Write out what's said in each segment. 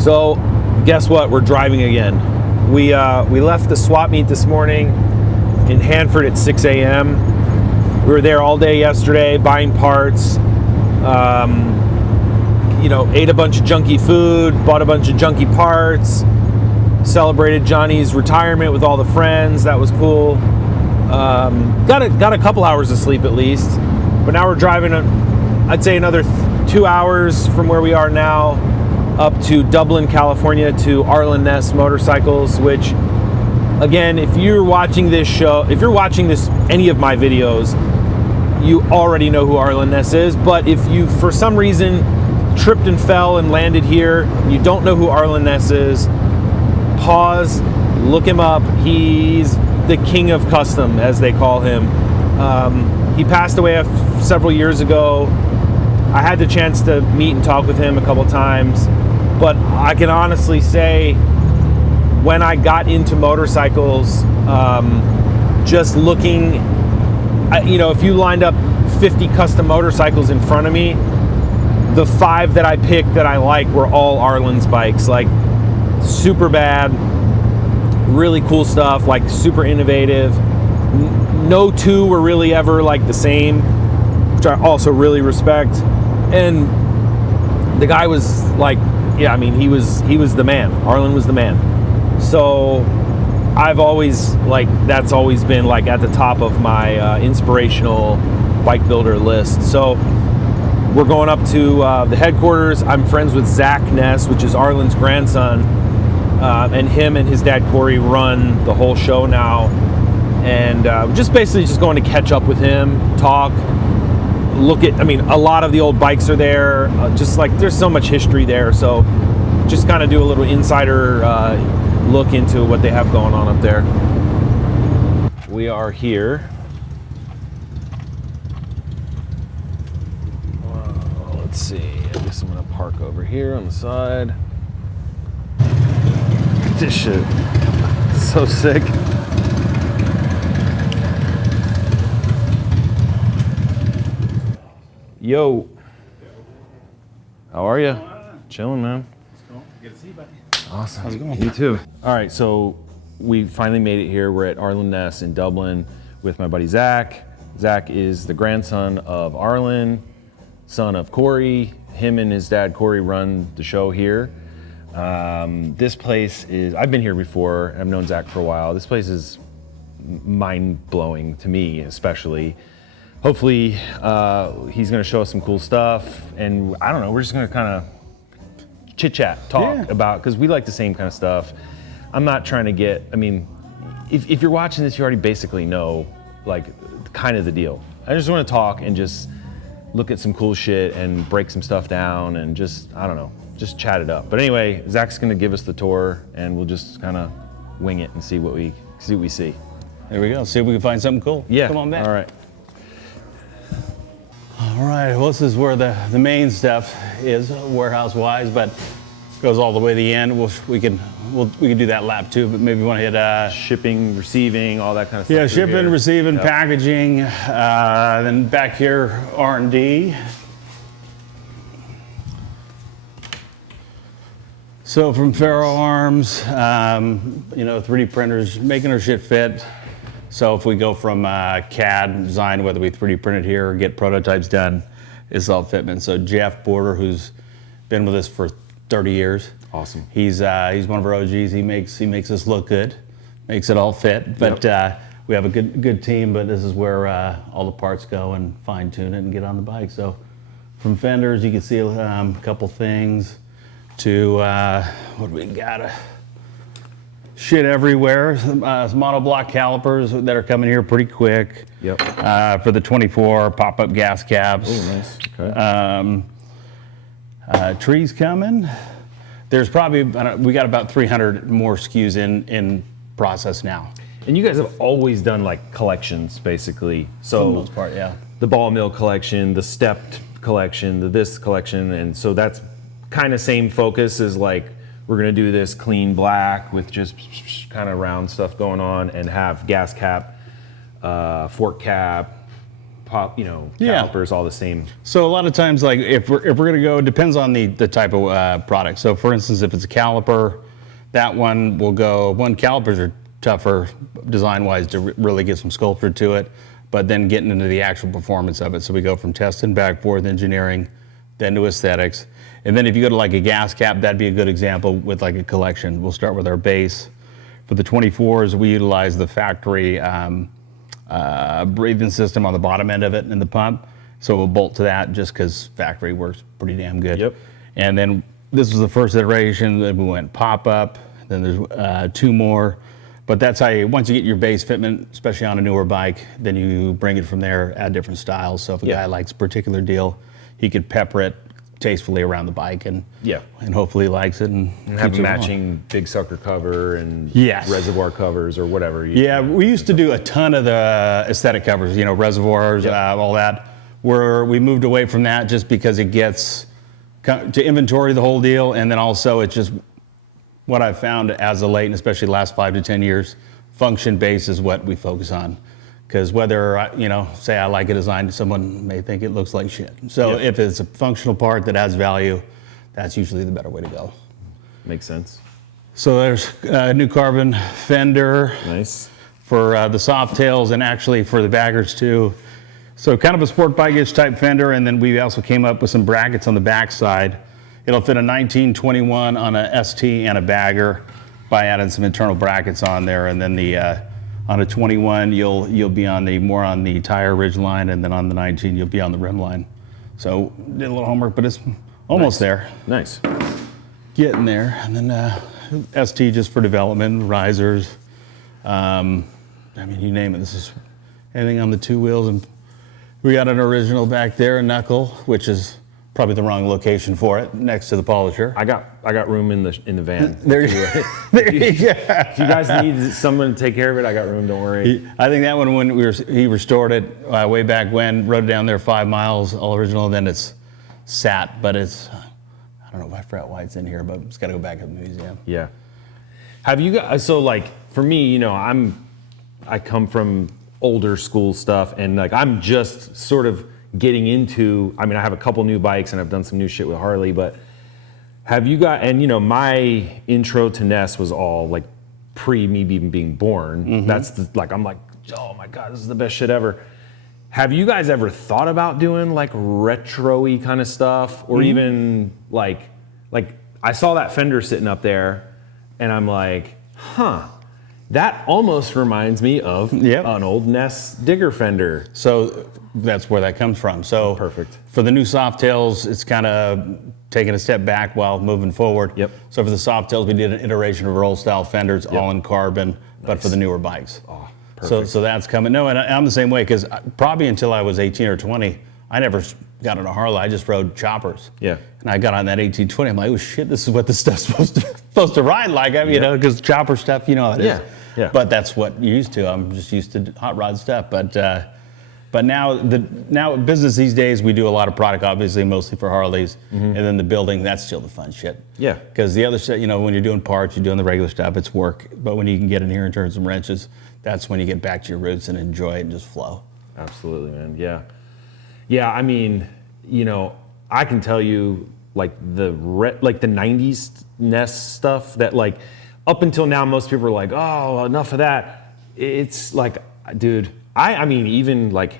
So, guess what? We're driving again. We left the swap meet this morning in Hanford at 6 a.m. We were there all day yesterday buying parts. Ate a bunch of junky food, bought a bunch of junky parts, celebrated Johnny's retirement with all the friends. That was cool. Got a couple hours of sleep at least. But now we're driving, I'd say another 2 hours from where we are now up to Dublin, California to Arlen Ness Motorcycles, which, again, if you're watching this show, if you're watching any of my videos, you already know who Arlen Ness is. But if you, for some reason, tripped and fell and landed here, and you don't know who Arlen Ness is, pause, look him up. He's the king of custom, as they call him. He passed away several years ago. I had the chance to meet and talk with him a couple times, but I can honestly say when I got into motorcycles, just looking, if you lined up 50 custom motorcycles in front of me, the 5 that I picked that I like were all Arlen's bikes. Like, super bad, really cool stuff, like super innovative. No two were really ever like the same, which I also really respect. And the guy was like, he was the man. Arlen was the man. So I've always, that's always been at the top of my inspirational bike builder list. So we're going up to the headquarters. I'm friends with Zach Ness, which is Arlen's grandson, and him and his dad Corey run the whole show now. And just basically just going to catch up with him, talk, look at, a lot of the old bikes are there, there's so much history there. So just kind of do a little insider look into what they have going on up there. We are here. Let's see, I guess I'm gonna park over here on the side. This shit, so sick. Yo, how are you? Chilling, man. Good to see you, buddy. Awesome. How's it going? You too. All right, so we finally made it here. We're at Arlen Ness in Dublin with my buddy Zach. Zach is the grandson of Arlen, son of Corey. Him and his dad Corey run the show here. This place is, I've been here before. I've known Zach for a while. This place is mind-blowing to me, especially. Hopefully, he's gonna show us some cool stuff, and I don't know, we're just gonna kind of chit-chat, talk about, because we like the same kind of stuff. I'm not trying to get, if you're watching this, you already basically know, kind of the deal. I just want to talk and just look at some cool shit and break some stuff down and just, I don't know, just chat it up. But anyway, Zach's gonna give us the tour, and we'll just kind of wing it and see what we see. There we go. See if we can find something cool. Yeah. Come on back. All right. All right. Well, this is where the main stuff is, warehouse-wise, but goes all the way to the end. We can do that lap too, but maybe you want to hit shipping, receiving, all that kind of stuff. Yeah, shipping, here. receiving, packaging. Then back here, R&D. So from Ferro Arms, 3D printers, making our shit fit. So if we go from CAD design, whether we 3D print it here or get prototypes done, it's all fitment. So Jeff Border, who's been with us for 30 years. Awesome. He's one of our OGs. He makes us look good, makes it all fit. But we have a good team. But this is where all the parts go and fine tune it and get on the bike. So from fenders, you can see a couple things to what do we got? Shit everywhere. Some monoblock calipers that are coming here pretty quick. Yep. For the 24 pop-up gas caps. Oh, nice. Okay. Trees coming. There's probably, we got about 300 more SKUs in process now. And you guys have always done collections, basically. So for the most part, yeah. The ball mill collection, the stepped collection, the this collection, and so that's kind of same focus as we're gonna do this clean black with just kind of round stuff going on and have gas cap, fork cap, pop, calipers, all the same. So a lot of times, like if we're gonna go, it depends on the type of product. So for instance, if it's a caliper, that one will go. Calipers are tougher design-wise to really get some sculpture to it, but then getting into the actual performance of it. So we go from test and back forth engineering, then to aesthetics, and then if you go to like a gas cap, that'd be a good example with like a collection. We'll start with our base. For the 24s, we utilize the factory breathing system on the bottom end of it and the pump. So we'll bolt to that just because factory works pretty damn good. Yep. And then this was the first iteration. Then we went pop up. Then there's 2 more. But that's how once you get your base fitment, especially on a newer bike, then you bring it from there, add different styles. So if a guy likes a particular deal, he could pepper it tastefully around the bike and hopefully likes it. And have a matching big sucker cover and reservoir covers or whatever. We used to do a ton of the aesthetic covers, reservoirs, all that. Where we moved away from that just because it gets to inventory the whole deal, and then also it's just what I've found as of late, and especially the last 5 to 10 years, function based is what we focus on. Because whether, say I like a design, someone may think it looks like shit. So if it's a functional part that adds value, that's usually the better way to go. Makes sense. So there's a new carbon fender. Nice. For the soft tails and actually for the baggers too. So kind of a sport bike-ish type fender, and then we also came up with some brackets on the back side. It'll fit a 1921 on a ST and a bagger by adding some internal brackets on there, and then the on a 21 you'll be on the tire ridge line, and then on the 19 you'll be on the rim line. So did a little homework, but it's almost there. Nice. Getting there, and then ST just for development, risers. You name it. This is anything on the 2 wheels, and we got an original back there, a knuckle, which is probably the wrong location for it, next to the polisher. I got room in the van. There you go. If you guys need someone to take care of it, I got room. Don't worry. I think that one when he restored it way back when, rode it down there 5 miles, all original, and then it's sat, but it's I don't know. I forgot why it's in here, but it's got to go back up in the museum. Yeah. Have you guys? So like for me, I come from older school stuff, and like I'm just sort of getting into, I have a couple new bikes and I've done some new shit with Harley, but have you got, and my intro to Ness was all like pre me even being born. Mm-hmm. That's I'm like, oh my God, this is the best shit ever. Have you guys ever thought about doing like retro-y kind of stuff, or even like I saw that fender sitting up there and I'm like, that almost reminds me of an old Ness digger fender. So that's where that comes from. So perfect. For the new soft tails, it's kind of taking a step back while moving forward. Yep. So for the soft tails, we did an iteration of roll style fenders, all in carbon, but for the newer bikes. Oh, perfect. So that's coming. No, and I'm the same way, because probably until I was 18 or 20, I never got on a Harley. I just rode choppers. Yeah. And I got on that 1820. I'm like, oh shit, this is what this stuff's supposed to ride like. Because chopper stuff, how it is. Yeah. But that's what you're used to. I'm just used to hot rod stuff. But now business these days, we do a lot of product, obviously, mostly for Harleys, and then the building, that's still the fun shit. Yeah. Because the other stuff, when you're doing parts, you're doing the regular stuff, it's work. But when you can get in here and turn some wrenches, that's when you get back to your roots and enjoy it and just flow. Absolutely, man. Yeah. Yeah, I can tell you, like the 90s Ness stuff that like up until now most people are like, oh, enough of that. It's like, dude, I'm like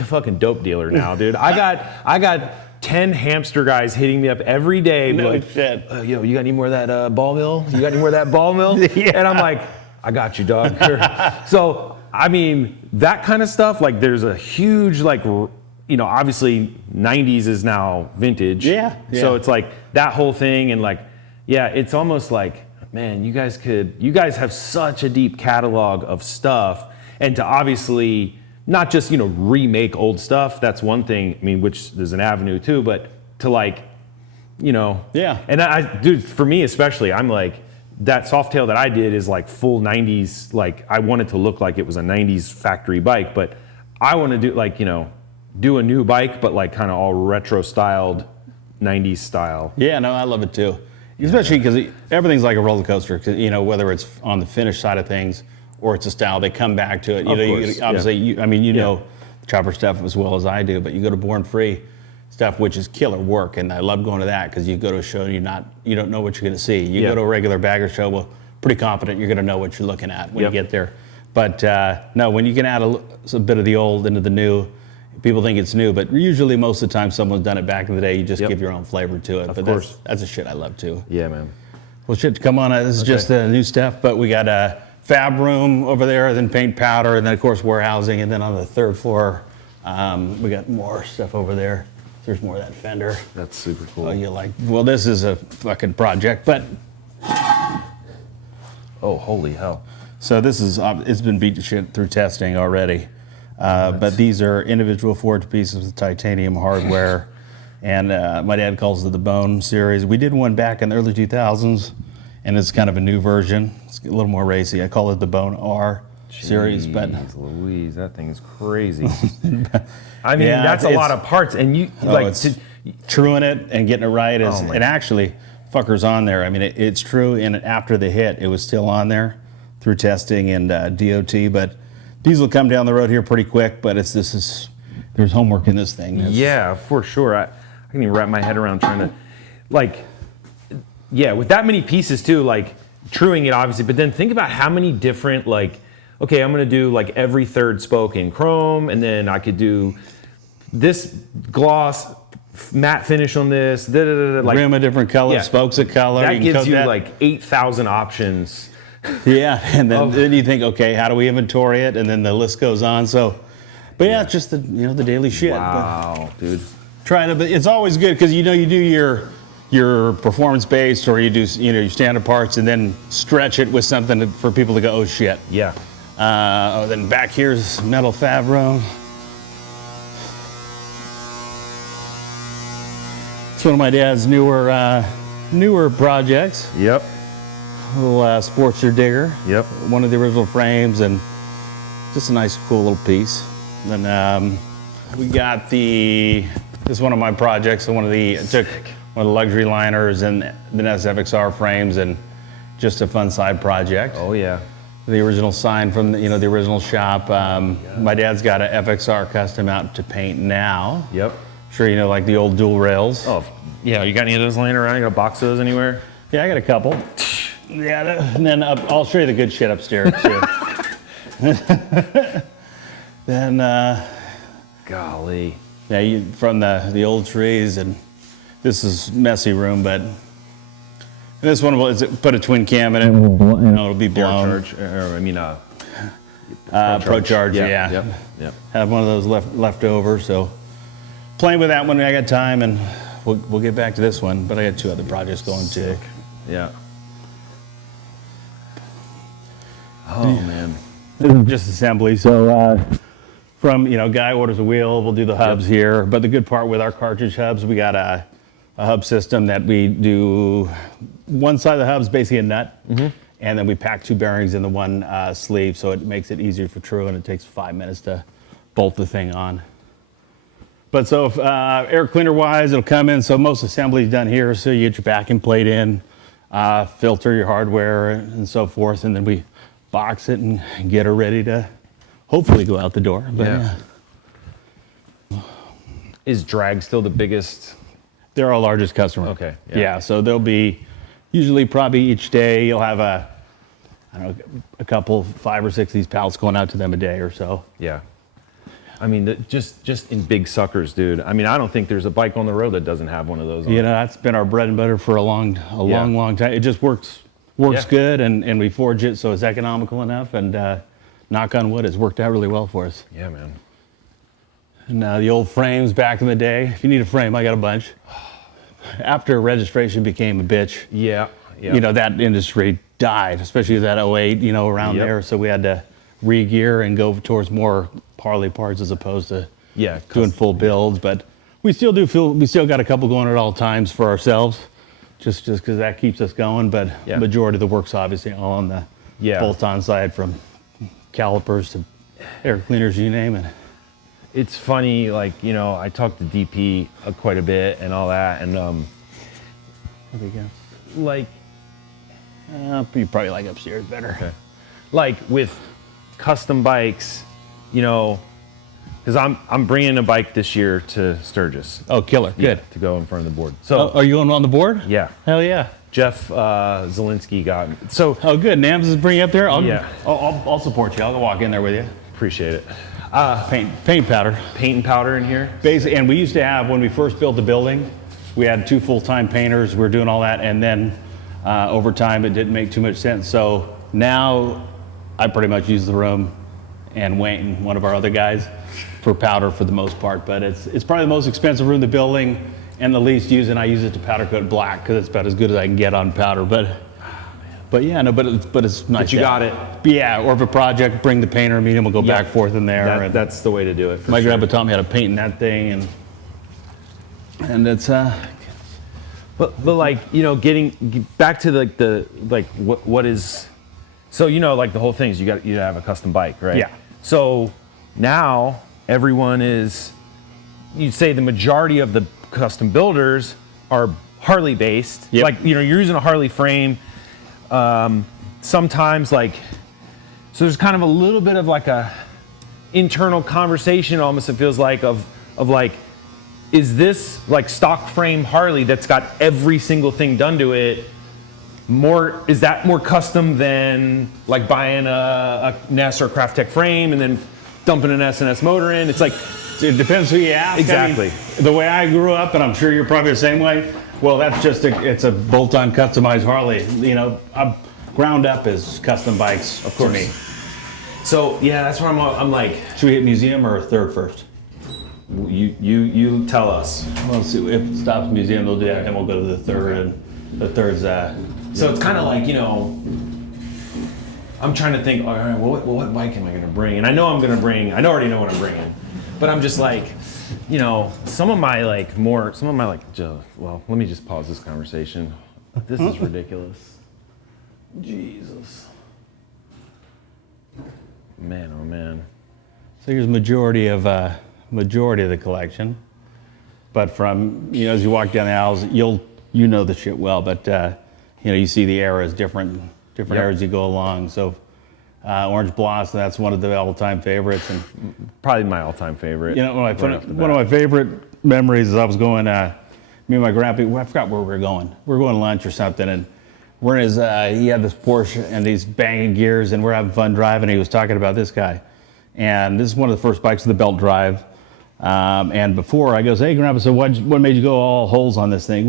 a fucking dope dealer now, dude. I got 10 hamster guys hitting me up every day. No like, shit. Yo, you got any more of that ball mill? You got any more of that ball mill? Yeah. And I'm like, I got you, dog. So, that kind of stuff, like there's a huge, obviously 90s is now vintage. Yeah. So it's like that whole thing, and like, yeah, it's almost like, man, you guys have such a deep catalog of stuff, and to obviously not just, remake old stuff, that's one thing, which there's an avenue too, but to like, Yeah. And dude, for me especially, I'm like, that Softail that I did is like full 90s, like I want it to look like it was a 90s factory bike, but I want to do do a new bike, but like kind of all retro styled 90s style. Yeah, no, I love it too. Especially because everything's like a roller coaster, whether it's on the finish side of things or it's a style, they come back to it. Of course, Obviously, I mean, you know chopper stuff as well as I do, but you go to Born Free stuff, which is killer work, and I love going to that because you go to a show and you don't know what you're going to see. You go to a regular bagger show, well, pretty confident you're going to know what you're looking at when you get there. But no, when you can add a bit of the old into the new, people think it's new, but usually most of the time someone's done it back in the day. You just give your own flavor to it. But that's a shit I love too. Yeah, man. Well, shit, come on. This is just new stuff, but we got a fab room over there, then paint powder, and then of course warehousing, and then on the third floor, we got more stuff over there. There's more of that fender. That's super cool. Oh, you like? Well, this is a fucking project, but oh, holy hell! So this is it's been beat to shit through testing already, but these are individual forged pieces with titanium hardware, and my dad calls it the Bone series. We did one back in the early 2000s, and it's kind of a new version. It's a little more racy. I call it the Bone R series, but Louise, that thing is crazy. I mean, that's a lot of parts, and you truing it and getting it right is, and actually, fucker's on there. I mean, it's true, and after the hit, it was still on there through testing and DOT. But these will come down the road here pretty quick. But there's homework in this thing. Yeah, for sure. I can even wrap my head around trying to, with that many pieces too, like truing it obviously. But then think about how many different okay, I'm gonna do every third spoke in chrome, and then I could do this gloss matte finish on this. Rim a different color, spokes a color. That gives you 8,000 options. Yeah, and then you think, okay, how do we inventory it? And then the list goes on. So, but it's just the daily shit. Wow, dude. Trying to, but it's always good because you do your performance based, or you do your standard parts, and then stretch it with something for people to go, oh shit. Yeah. Then back here's metal fab room. It's one of my dad's newer projects. Yep. A little Sportster digger. Yep. One of the original frames, and just a nice, cool little piece. Then we got this is one of my projects. So I took one of the luxury liners and the Ness FXR frames, and just a fun side project. Oh yeah. The original sign from the original shop. My dad's got a FXR custom out to paint now. Yep. Sure, like the old dual rails. Oh yeah. You got any of those laying around? You got a box of those anywhere? Yeah, I got a couple. Yeah, and then I'll show you the good shit upstairs too. Then, golly. Yeah, from the old trees, and this is messy room, but this one will put a twin cam in it. It'll be blown. Pro Charge. Yeah. Yep. Have one of those left over, so playing with that one when I got time, and we'll get back to this one. But I got 2 other projects going too. Yeah. Oh man. This is just assembly. So from guy orders a wheel, we'll do the hubs here. But the good part with our cartridge hubs, we got a hub system that we do. One side of the hub's basically a nut, and then we pack 2 bearings in the one sleeve, so it makes it easier for true, and it takes 5 minutes to bolt the thing on. But so if, air cleaner wise, it'll come in. So most assembly is done here. So you get your backing plate in, filter your hardware and so forth, and then we box it and get her ready to hopefully go out the door. But yeah. Is drag still the biggest? They're our largest customer. Okay. Yeah, so they'll be usually probably each day you'll have a couple, 5 or 6 of these pallets going out to them a day or so. Yeah. I mean, just in big suckers, dude. I mean, I don't think there's a bike on the road that doesn't have one of those on it. That's been our bread and butter for a long time. It just works good, and we forge it so it's economical enough, and knock on wood, it's worked out really well for us. Yeah, man. And the old frames back in the day, if you need a frame, I got a bunch. After registration became a bitch, that industry died, especially that 08, around there. So we had to re-gear and go towards more Harley parts as opposed to doing full builds. But we still got a couple going at all times for ourselves, just because that keeps us going. But majority of the work's obviously all on the bolt-on side, from calipers to air cleaners, you name it. It's funny, I talked to DP quite a bit and all that, and There you go. you you probably like upstairs better. Okay. Like with custom bikes, you know, because I'm bringing a bike this year to Sturgis. Oh, killer. Good. To go in front of the board. So are you going on the board? Yeah. Hell yeah. Jeff Zielinski got me. So oh, good. Nams is bringing you up there. Yeah. I'll support you. I'll go walk in there with you. Appreciate it. Paint powder. Paint and powder in here. Basically, and we used to have, when we first built the building, we had 2 full-time painters. We were doing all that, and then over time, it didn't make too much sense. So now I pretty much use the room and Wayne, one of our other guys, for powder for the most part. But it's probably the most expensive room in the building and the least used, and I use it to powder coat black because it's about as good as I can get on powder. But yeah, no, but it's nice. But you got it. Yeah, or if a project, bring the painter, me and we'll go back forth in there. That's the way to do it. My grandpa taught me how to paint in that thing, and it's But like, you know, getting back to what is, so, you know, like the whole thing is you have a custom bike, right? Yeah. So now everyone is, you'd say the majority of the custom builders are Harley based. Yep. Like, you know, you're using a Harley frame. Sometimes like, so there's kind of a little bit of like a internal conversation almost, it feels like, of like, is this like stock frame Harley that's got every single thing done to it is that more custom than like buying a Ness or Craft Tech frame and then dumping an S&S motor in? It's like, it depends who you ask. Exactly. I mean, the way I grew up, and I'm sure you're probably the same way, well, that's just it's a bolt-on customized Harley. You know, ground up is custom bikes, of course. To me. So yeah, that's where I'm like. Should we hit museum or third first? You tell us. Well, let's see, if it stops museum, they'll do that, and we'll go to the third, and the third's So it's kind of like, you know, I'm trying to think, all right, well, what bike am I going to bring? And I already know what I'm bringing, but I'm just like, you know, well, let me just pause this conversation. This is ridiculous. Jesus. Man, oh man. So here's majority of the collection, but from, you know, as you walk down the aisles, you know the shit well, but you know, you see the eras, different eras you go along. So Orange Blossom, that's one of the all-time favorites, and probably my all-time favorite. You know, one of my favorite memories is I was going, me and my grandpa, I forgot where we were going. We were going to lunch or something, and we're in his, he had this Porsche and these banging gears, and we're having fun driving. He was talking about this guy, and this is one of the first bikes with the belt drive. And before I goes, hey grandpa, so what made you go all holes on this thing?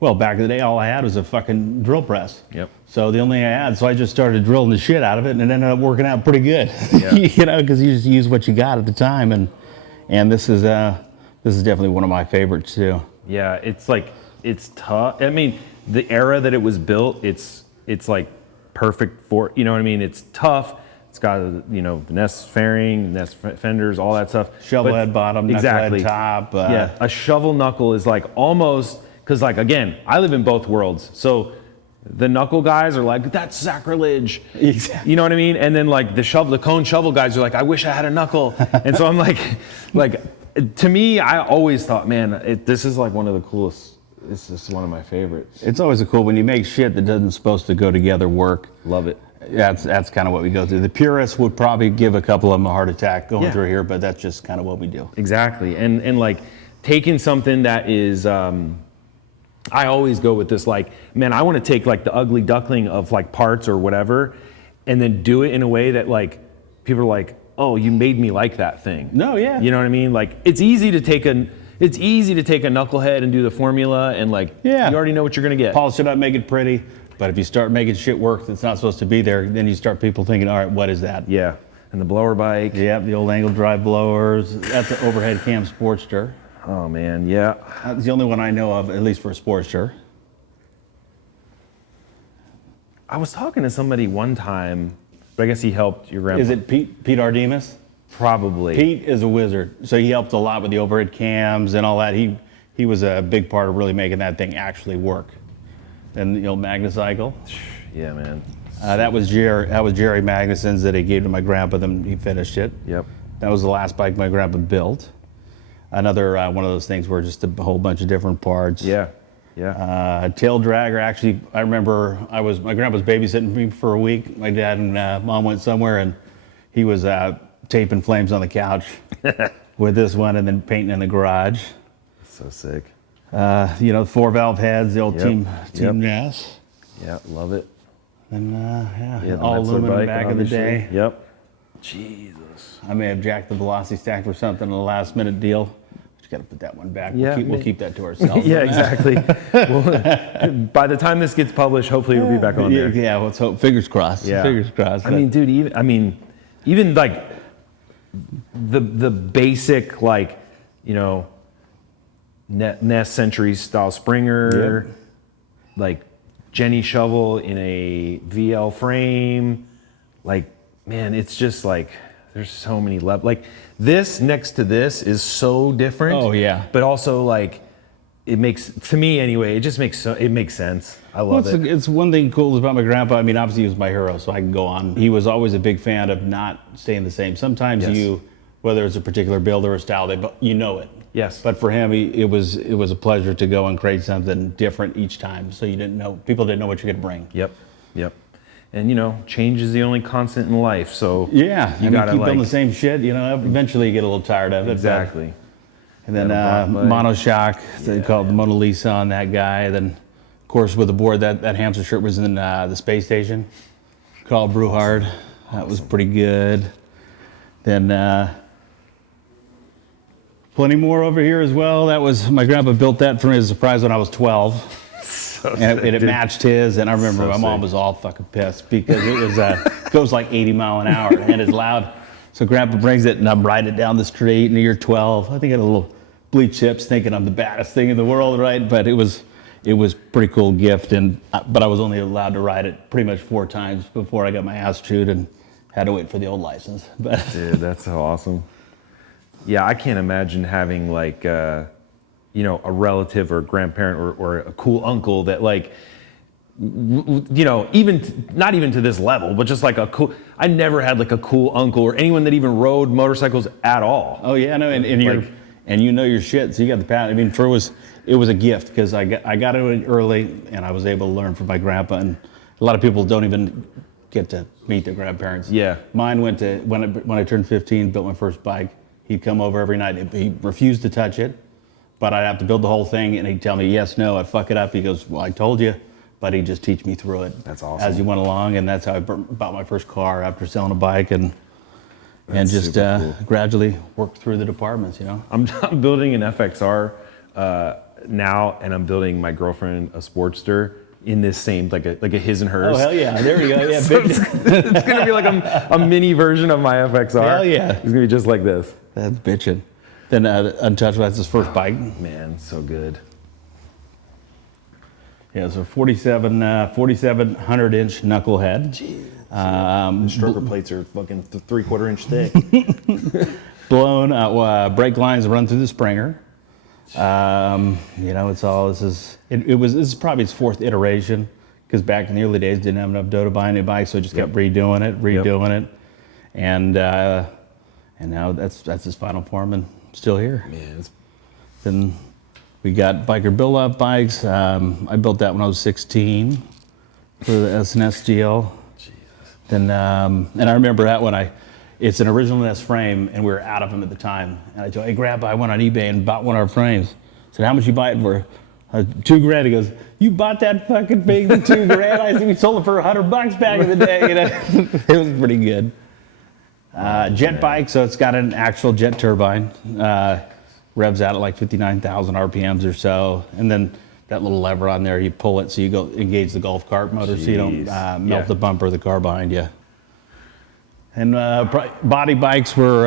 Well, back in the day, all I had was a fucking drill press. Yep. So the only thing I had, so I just started drilling the shit out of it, and it ended up working out pretty good. Yeah. You know, because you just use what you got at the time, and this is definitely one of my favorites too. Yeah, it's tough. I mean, the era that it was built, it's like perfect for, you know what I mean? It's tough. It's got, you know, the Ness fairing, Ness fenders, all that stuff. Shovel head bottom, exactly. Knuckle head top. Yeah, a shovel knuckle is like almost, because like, again, I live in both worlds. So the knuckle guys are like, that's sacrilege. Exactly. You know what I mean? And then like the cone shovel guys are like, I wish I had a knuckle. And so I'm like, to me, I always thought, man, this is like one of the coolest. This is one of my favorites. It's always a cool when you make shit that doesn't supposed to go together work. Love it. That's kind of what we go through. The purists would probably give a couple of them a heart attack going through here, but that's just kind of what we do. Exactly. And like taking something that is, I always go with this, like, man, I want to take like the ugly duckling of like parts or whatever, and then do it in a way that like people are like, oh, you made me like that thing. No, yeah. You know what I mean? Like it's easy to take a knucklehead and do the formula, and like you already know what you're gonna get. Polish it up, make it pretty. But if you start making shit work that's not supposed to be there, then you start people thinking, all right, what is that? Yeah. And the blower bike. Yep, the old angle drive blowers. That's an overhead cam Sportster. Oh man, yeah. That's the only one I know of, at least for a Sportster. I was talking to somebody one time, but I guess he helped your grandpa. Is it Pete Ardemus? Probably. Pete is a wizard. So he helped a lot with the overhead cams and all that. He was a big part of really making that thing actually work. And the old Magnacycle. Yeah, man. That was Jerry Magnuson's that he gave to my grandpa, then he finished it. Yep. That was the last bike my grandpa built. Another one of those things where just a whole bunch of different parts. Yeah, yeah. Tail dragger, actually, I remember my grandpa was babysitting me for a week. My dad and mom went somewhere, and he was taping flames on the couch with this one, and then painting in the garage. So sick. 4-valve heads, the old Team Ness. Yeah, love it. And the all Metzler aluminum bike, back in the obviously. day. Yep. Jesus. I may have jacked the velocity stack for something in a last minute deal. Just got to put that one back. Yeah, we'll keep that to ourselves. Yeah, exactly. Well, by the time this gets published, hopefully it'll be back on there. Yeah, let's hope. Fingers crossed. Yeah. Fingers crossed. I mean, dude, even like the basic, like, Ness Century style Springer, like Jenny shovel in a VL frame. Like, man, it's just like, there's so many levels. Like, this next to this is so different. Oh, yeah. But also, like, it makes, to me anyway, it makes sense. I love it. It's one thing cool about my grandpa. I mean, obviously he was my hero, so I can go on. He was always a big fan of not staying the same. Sometimes whether it's a particular build or a style, you know it. Yes. But for him, it was a pleasure to go and create something different each time. So people didn't know what you're going to bring. Yep. And change is the only constant in life. So yeah, you gotta keep building the same shit. Eventually you get a little tired of it. Exactly. And then monoshock, they called the Mona Lisa on that guy. Then, of course, with the board, that hamster shirt was in the space station, called Brewhard. That was pretty good. Then plenty more over here as well. That was, my grandpa built that for me as a surprise when I was 12. And it matched his, and I remember my mom was all fucking pissed because it was goes like 80 mile an hour and it's loud. So Grandpa brings it, and I'm riding it down the street, and you're 12. I think I had a little bleach chips, thinking I'm the baddest thing in the world, right? But it was pretty cool gift, but I was only allowed to ride it pretty much 4 times before I got my ass chewed and had to wait for the old license. But dude, that's so awesome. Yeah, I can't imagine having like a relative or grandparent or a cool uncle that like, even not even to this level, but just like I never had like a cool uncle or anyone that even rode motorcycles at all. Oh yeah, no, and your shit, so you got the patent. I mean, it was a gift because I got it early and I was able to learn from my grandpa, and a lot of people don't even get to meet their grandparents. Yeah. Mine went to, when I turned 15, built my first bike, he'd come over every night. He refused to touch it, but I'd have to build the whole thing, and he'd tell me, yes, no, I'd fuck it up. He goes, well, I told you, but he'd just teach me through it. That's awesome. As he went along, and that's how I bought my first car after selling a bike, and just cool. Gradually worked through the departments, I'm building an FXR now, and I'm building my girlfriend a Sportster in this same, like a his and hers. Oh, hell yeah. There we go. Yeah, so it's going to be like a mini version of my FXR. Hell yeah. It's going to be just like this. That's bitching. Then Untouchable, that's his first bike. Man, so good. Yeah, so 4,700-inch knucklehead. Jeez. The stroker plates are fucking 3/4 inch thick. Blown brake lines run through the Springer. It's all, this is probably its 4th iteration, because back in the early days didn't have enough dough to buy any bike, so it just kept redoing it, and now that's his final form and still here. Man. Then we got biker build-up bikes. I built that when I was 16 for the SNS GL. Jesus. Then and I remember that when it's an original Ness frame, and we were out of them at the time. And I told, hey, Grandpa, I went on eBay and bought one of our frames. I said, how much you buy it for? $2,000. He goes, you bought that fucking thing for $2,000? I said, we sold it for $100 back in the day. It was pretty good. Jet bike, so it's got an actual jet turbine. Revs out at like 59,000 RPMs or so. And then that little lever on there, you pull it so you go engage the golf cart motor. So you don't melt the bumper of the car behind you. And body bikes were,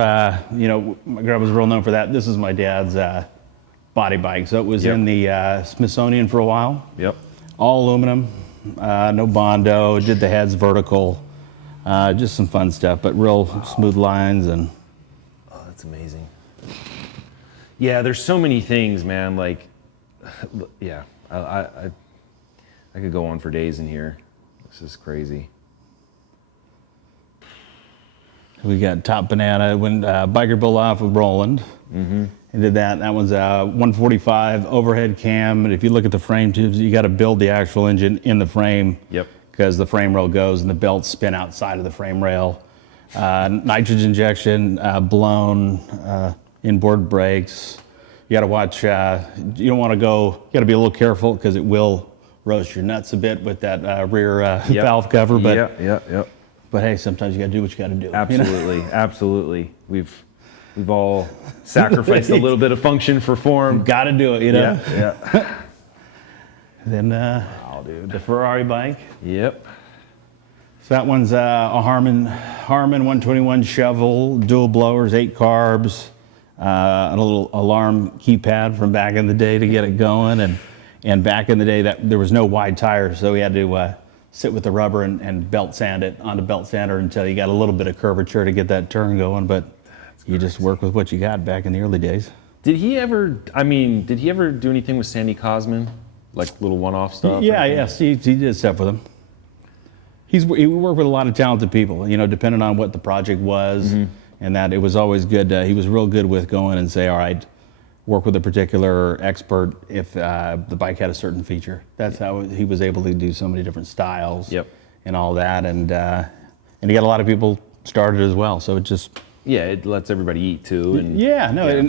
my grandpa was real known for that. This is my dad's body bike. So it was in the Smithsonian for a while. Yep. All aluminum, no Bondo, did the heads vertical. Just some fun stuff, but real smooth lines. And oh, that's amazing. Yeah, there's so many things, man. Like, yeah, I could go on for days in here. This is crazy. We got Top Banana when biker built off with Roland. Mm-hmm. And did that. That one's 145 overhead cam. And if you look at the frame tubes, you got to build the actual engine in the frame. Yep. Because the frame rail goes and the belts spin outside of the frame rail. nitrogen injection, blown, inboard brakes. You got to watch. You don't want to go. You got to be a little careful because it will roast your nuts a bit with that rear valve cover. But But hey, sometimes you got to do what you got to do. Absolutely, absolutely. We've all sacrificed a little bit of function for form. Got to do it, you know. Yeah. Then Wow, dude. the Ferrari bike. Yep. So that one's a Harman 121 shovel, dual blowers, 8 carbs, a little alarm keypad from back in the day to get it going. And back in the day, that there was no wide tires, so we had to sit with the rubber and belt sand it on the belt sander until you got a little bit of curvature to get that turn going. But you just work with what you got back in the early days. Did he ever do anything with Sandy Cosman? Like little one-off stuff? Yes, he did stuff with him. He worked with a lot of talented people, you know, depending on what the project was, and that it was always good. He was real good with going and say, all right, work with a particular expert if the bike had a certain feature. That's how he was able to do so many different styles and all that. And he got a lot of people started as well. So it just... Yeah, it lets everybody eat too. And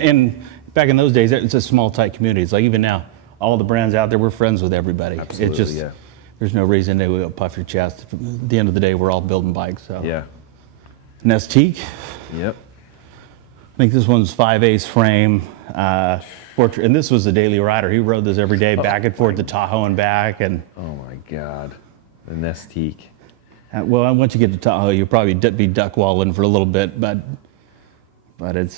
And back in those days, it's a small, tight community. It's like even now, all the brands out there, we're friends with everybody. Absolutely, it's just, there's no reason to go puff your chest. At the end of the day, we're all building bikes. So. Yeah. Ness Teak. Yep. I think this one's 5/8 frame. And this was a daily rider. He rode this every day back and forth to Tahoe and back. And oh my God, the Ness Teak. Well, once you get to Tahoe, you'll probably be duck walling for a little bit, but it's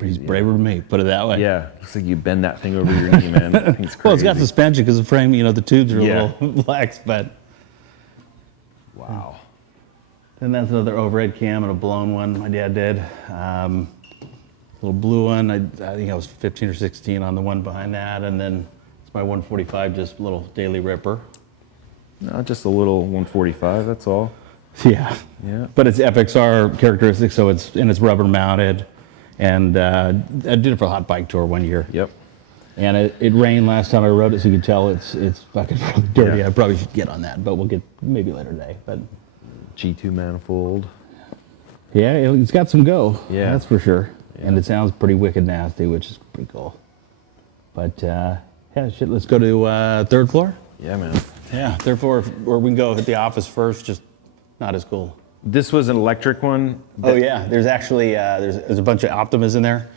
he's braver than me. Put it that way. Yeah, looks like you bend that thing over your knee, man. That thing's crazy. Well, it's got suspension because the frame, you know, the tubes are a little lax, but. Wow. Then that's another overhead cam and a blown one my dad did. Little blue one, I think I was 15 or 16 on the one behind that, and then it's my 145, just a little daily ripper. No, just a little 145, that's all. Yeah. Yeah. But it's FXR characteristic, so it's rubber mounted, and I did it for a hot bike tour one year. Yep. And it rained last time I rode it, so you can tell it's fucking really dirty. Yeah. I probably should get on that, but we'll get maybe later today. But G2 manifold. yeah, it's got some go. Yeah. That's for sure. Yeah. And it sounds pretty wicked nasty, which is pretty cool. But let's go to third floor. Yeah, man. Yeah, third floor, or we can go hit the office first, just not as cool. This was an electric one? Oh yeah, there's actually, there's a bunch of Optimas in there.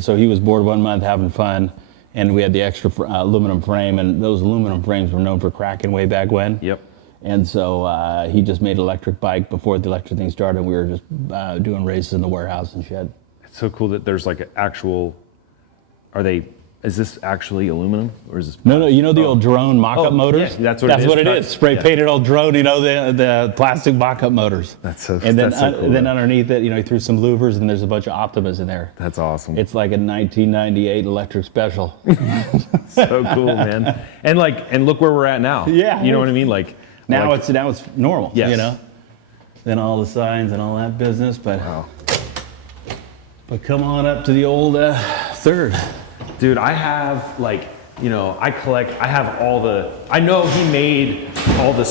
So he was bored one month having fun, and we had the extra aluminum frame, and those aluminum frames were known for cracking way back when. Yep. And so he just made an electric bike before the electric thing started. We were just doing races in the warehouse and shit. It's so cool that there's like an actual, is this actually aluminum or is this? No, you know the old drone mock-up motors? Yeah, that's what it is. Spray painted old drone, you know, the plastic mock-up motors. That's so cool. And then underneath it, you know, he threw some louvers and there's a bunch of Optimas in there. That's awesome. It's like a 1998 electric special. So cool, man. And look where we're at now. Yeah. You know what I mean? Now it's normal. Yes. You know. Then all the signs and all that business, but wow. But come on up to the old third. Dude, I have I have I know he made all the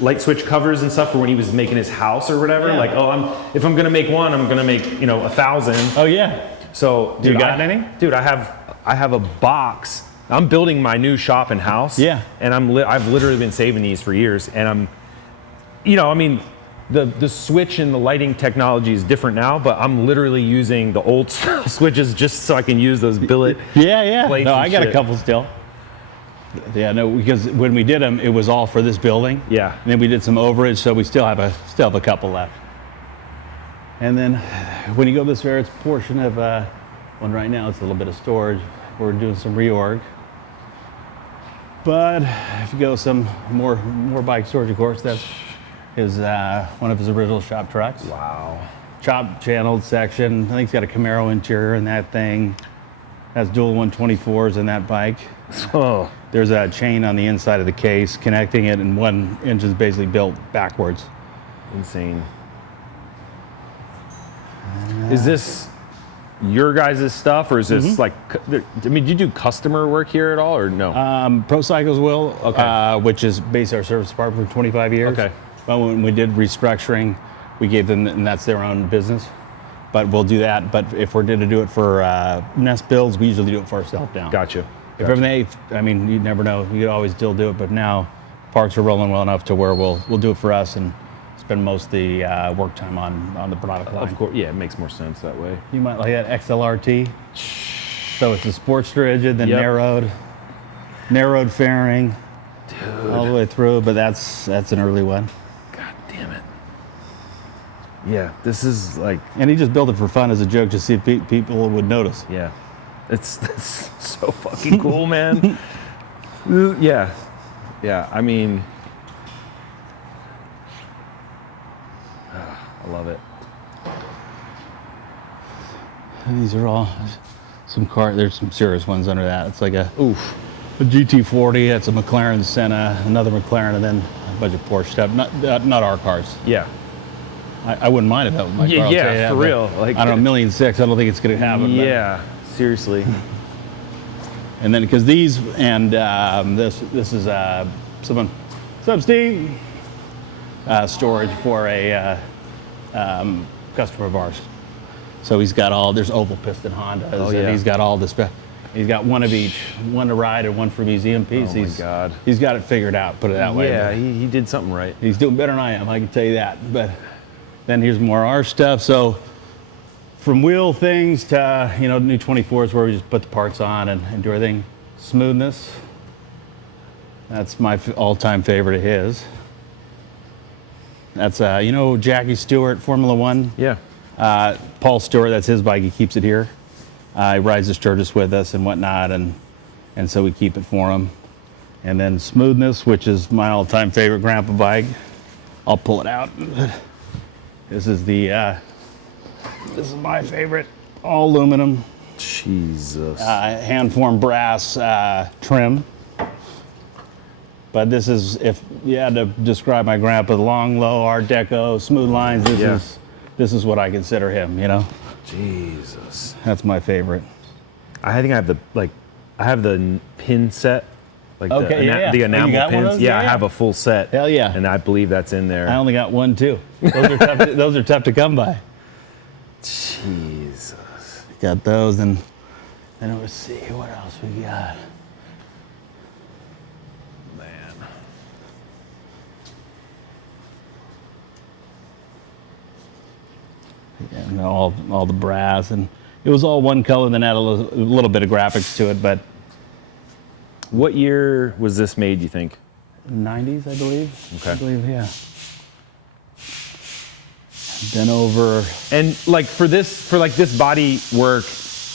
light switch covers and stuff for when he was making his house or whatever. Yeah. If I'm gonna make one, I'm gonna make 1,000. Oh yeah. So you got any? Dude, I have a box. I'm building my new shop and house. Yeah. And I've literally been saving these for years. And the switch and the lighting technology is different now, but I'm literally using the old style switches just so I can use those billet. Yeah. plates No, and I got shit. a couple still. Yeah, no, because when we did them, it was all for this building. Yeah. And then we did some overage, so we still have a couple left. And then when you go this way, it's a portion of one right now. It's a little bit of storage. We're doing some reorg. But if you go some more bike storage, of course, that's one of his original shop trucks. Wow. Chop channeled section. I think he's got a Camaro interior in that thing. Has dual 124s in that bike. Oh. There's a chain on the inside of the case connecting it, and one engine's basically built backwards. Insane. Is this your guys' stuff, or is this do you do customer work here at all, or no? Pro Cycles will, Okay. which is basically our service department for 25 years. Okay. But when we did restructuring, we gave them, and that's their own business. But we'll do that. But if we're going to do it for Ness builds, we usually do it for ourselves now. Gotcha. If everything, I mean, you never know. You could always still do it, but now parts are rolling well enough to where we'll do it for us and spend most of the work time on the product line. Of course, yeah, it makes more sense that way. You might like that XLRT. So it's a Sportster rigid, then narrowed fairing, all the way through. But that's an early one. God damn it. Yeah, this is like. And he just built it for fun as a joke to see if people would notice. Yeah, that's so fucking cool, man. Yeah, I mean, I love it. And these are all some there's some serious ones under that. It's like a GT40. That's a McLaren Senna, another McLaren, and then a bunch of Porsche stuff. Not our cars. Yeah. I wouldn't mind if that was my car. Yeah, for real. Like, I don't know, $1.6 million. I don't think it's going to happen. Yeah, seriously. And then because these and this is someone. What's up, Steve? Storage for a customer of ours. So he's got there's oval piston Hondas. Oh, yeah. And he's got all this. He's got one of each, one to ride and one for museum piece. Oh my God. He's got it figured out. Put it that way. Yeah, he did something right. He's doing better than I am. I can tell you that. But then here's more our stuff. So from wheel things to new 24s where we just put the parts on and do everything. Smoothness. That's my all-time favorite of his. That's Jackie Stewart, Formula One. Yeah. Paul Stewart, that's his bike. He keeps it here. He rides the Sturgis with us and whatnot, and so we keep it for him. And then Smoothness, which is my all-time favorite grandpa bike. I'll pull it out. This is my favorite, all aluminum. Jesus. Hand-formed brass trim. But this is, if you had to describe my grandpa, the long, low, Art Deco, smooth lines, this is what I consider him, Jesus. That's my favorite. I think I have the pin set. Like Okay, the enamel got one of pins. those? Yeah, Yeah, I have a full set. Hell yeah. And I believe that's in there. I only got one, too. Those are tough to come by. Jesus. Got those, and let's see, what else we got? Man. Yeah, and all the brass, and it was all one color, and then add a little bit of graphics to it, but What year was this made, you think? 90s, I believe. Okay. I believe, yeah. Then over. And like for this body work,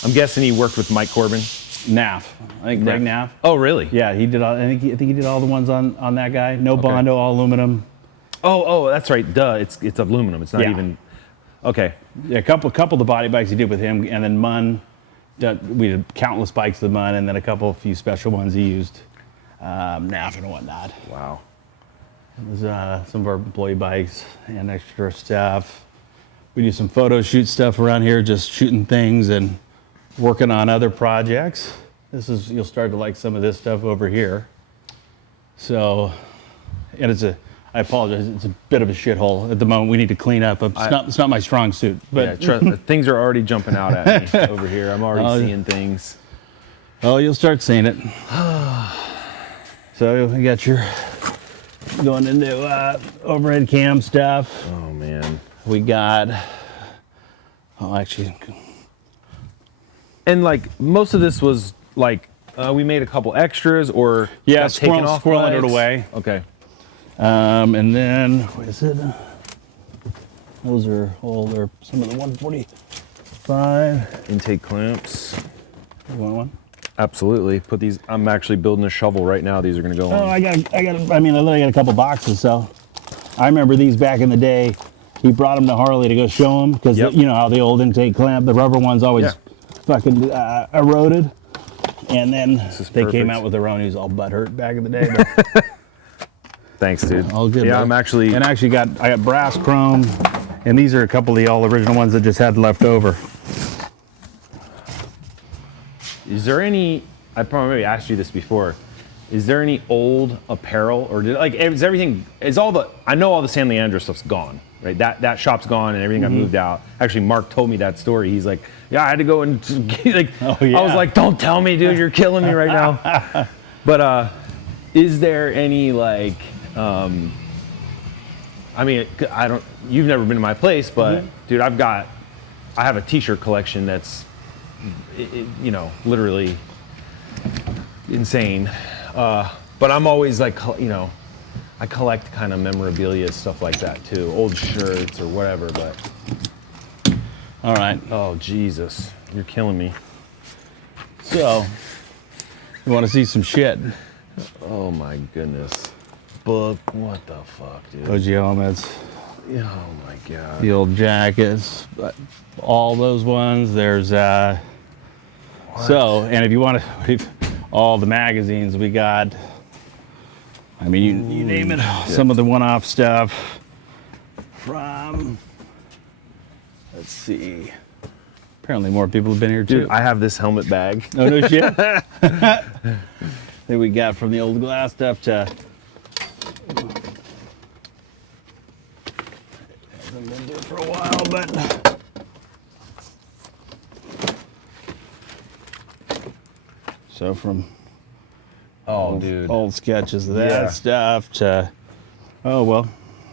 I'm guessing he worked with Mike Corbin. Naff. I think Greg Naff. Oh, really? Yeah, he did all. I think he did all the ones on that guy. No Bondo, all aluminum. Oh, that's right. Duh, it's aluminum. It's not even. Okay. Yeah, a couple of the body bikes he did with him, and then Munn. We did countless bikes with Munn, and then a few special ones he used, Naff and whatnot. Wow. It was some of our employee bikes and extra stuff. We do some photo shoot stuff around here, just shooting things and working on other projects. You'll start to like some of this stuff over here. So, and I apologize, it's a bit of a shithole at the moment. We need to clean up. It's not my strong suit. But yeah, things are already jumping out at me over here. I'm already seeing things. Oh, you'll start seeing it. So you got your going into overhead cam stuff. Oh man. We got. Oh, actually. And like most of this was like we made a couple extras or got taken off squirreling it bikes. away. Okay. And then what is it? Those are older. Some of the 145 Intake clamps. You want one? Absolutely. Put these. I'm actually building a shovel right now. These are going to go on. I literally got a couple boxes. So I remember these back in the day. He brought them to Harley to go show them because you know how the old intake clamp, the rubber ones always fucking eroded. And then they came out with their own. He was all butthurt back in the day. But Thanks, dude. all good. Yeah, bud. I'm actually. And I got brass chrome, and these are a couple of the all original ones that just had left over. Is there any? I probably asked you this before. Is there any old apparel or is everything? I know all the San Leandro stuff's gone. right? That shop's gone and everything got moved out. Actually, Mark told me that story. He's like, yeah, I had to go and like, Oh, yeah. I was like, don't tell me, dude, you're killing me right now. But is there any like, I mean, you've never been to my place, but dude, I have a t-shirt collection that's, you know, literally insane. But I'm always like, you know, I collect kind of memorabilia, stuff like that too. Old shirts or whatever, but. All right. Oh, Jesus. You're killing me. So, you want to see some shit? Oh my goodness. Book, what the fuck, dude? OG helmets, Oh my God. the old jackets, all those ones. There's so, and if you want to, all the magazines we got. I mean, you name it. Some of the one-off stuff from. Let's see. Apparently, more people have been here too. Dude, I have this helmet bag. Oh no shit. That we got from the old glass stuff to. Hasn't been there for a while, but. So from Dude. old sketches of that Yeah. stuff to, oh well,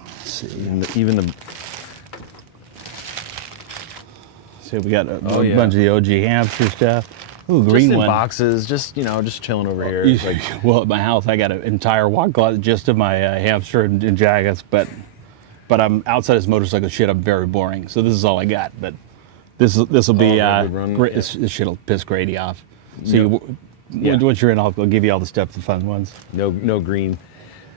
let's see. Even the See, we got a yeah. bunch of the OG hamster stuff. Ooh, just green in one. boxes, just, you know, just chilling over here. Like, Well, at my house, I got an entire walk closet just of my hamster and jackets, but I'm outside this motorcycle shit. I'm very boring, so this is all I got. But this will be good run. great. This shit'll piss Grady off. So Yeah. once you're in, I'll give you all the stuff, the fun ones. no green.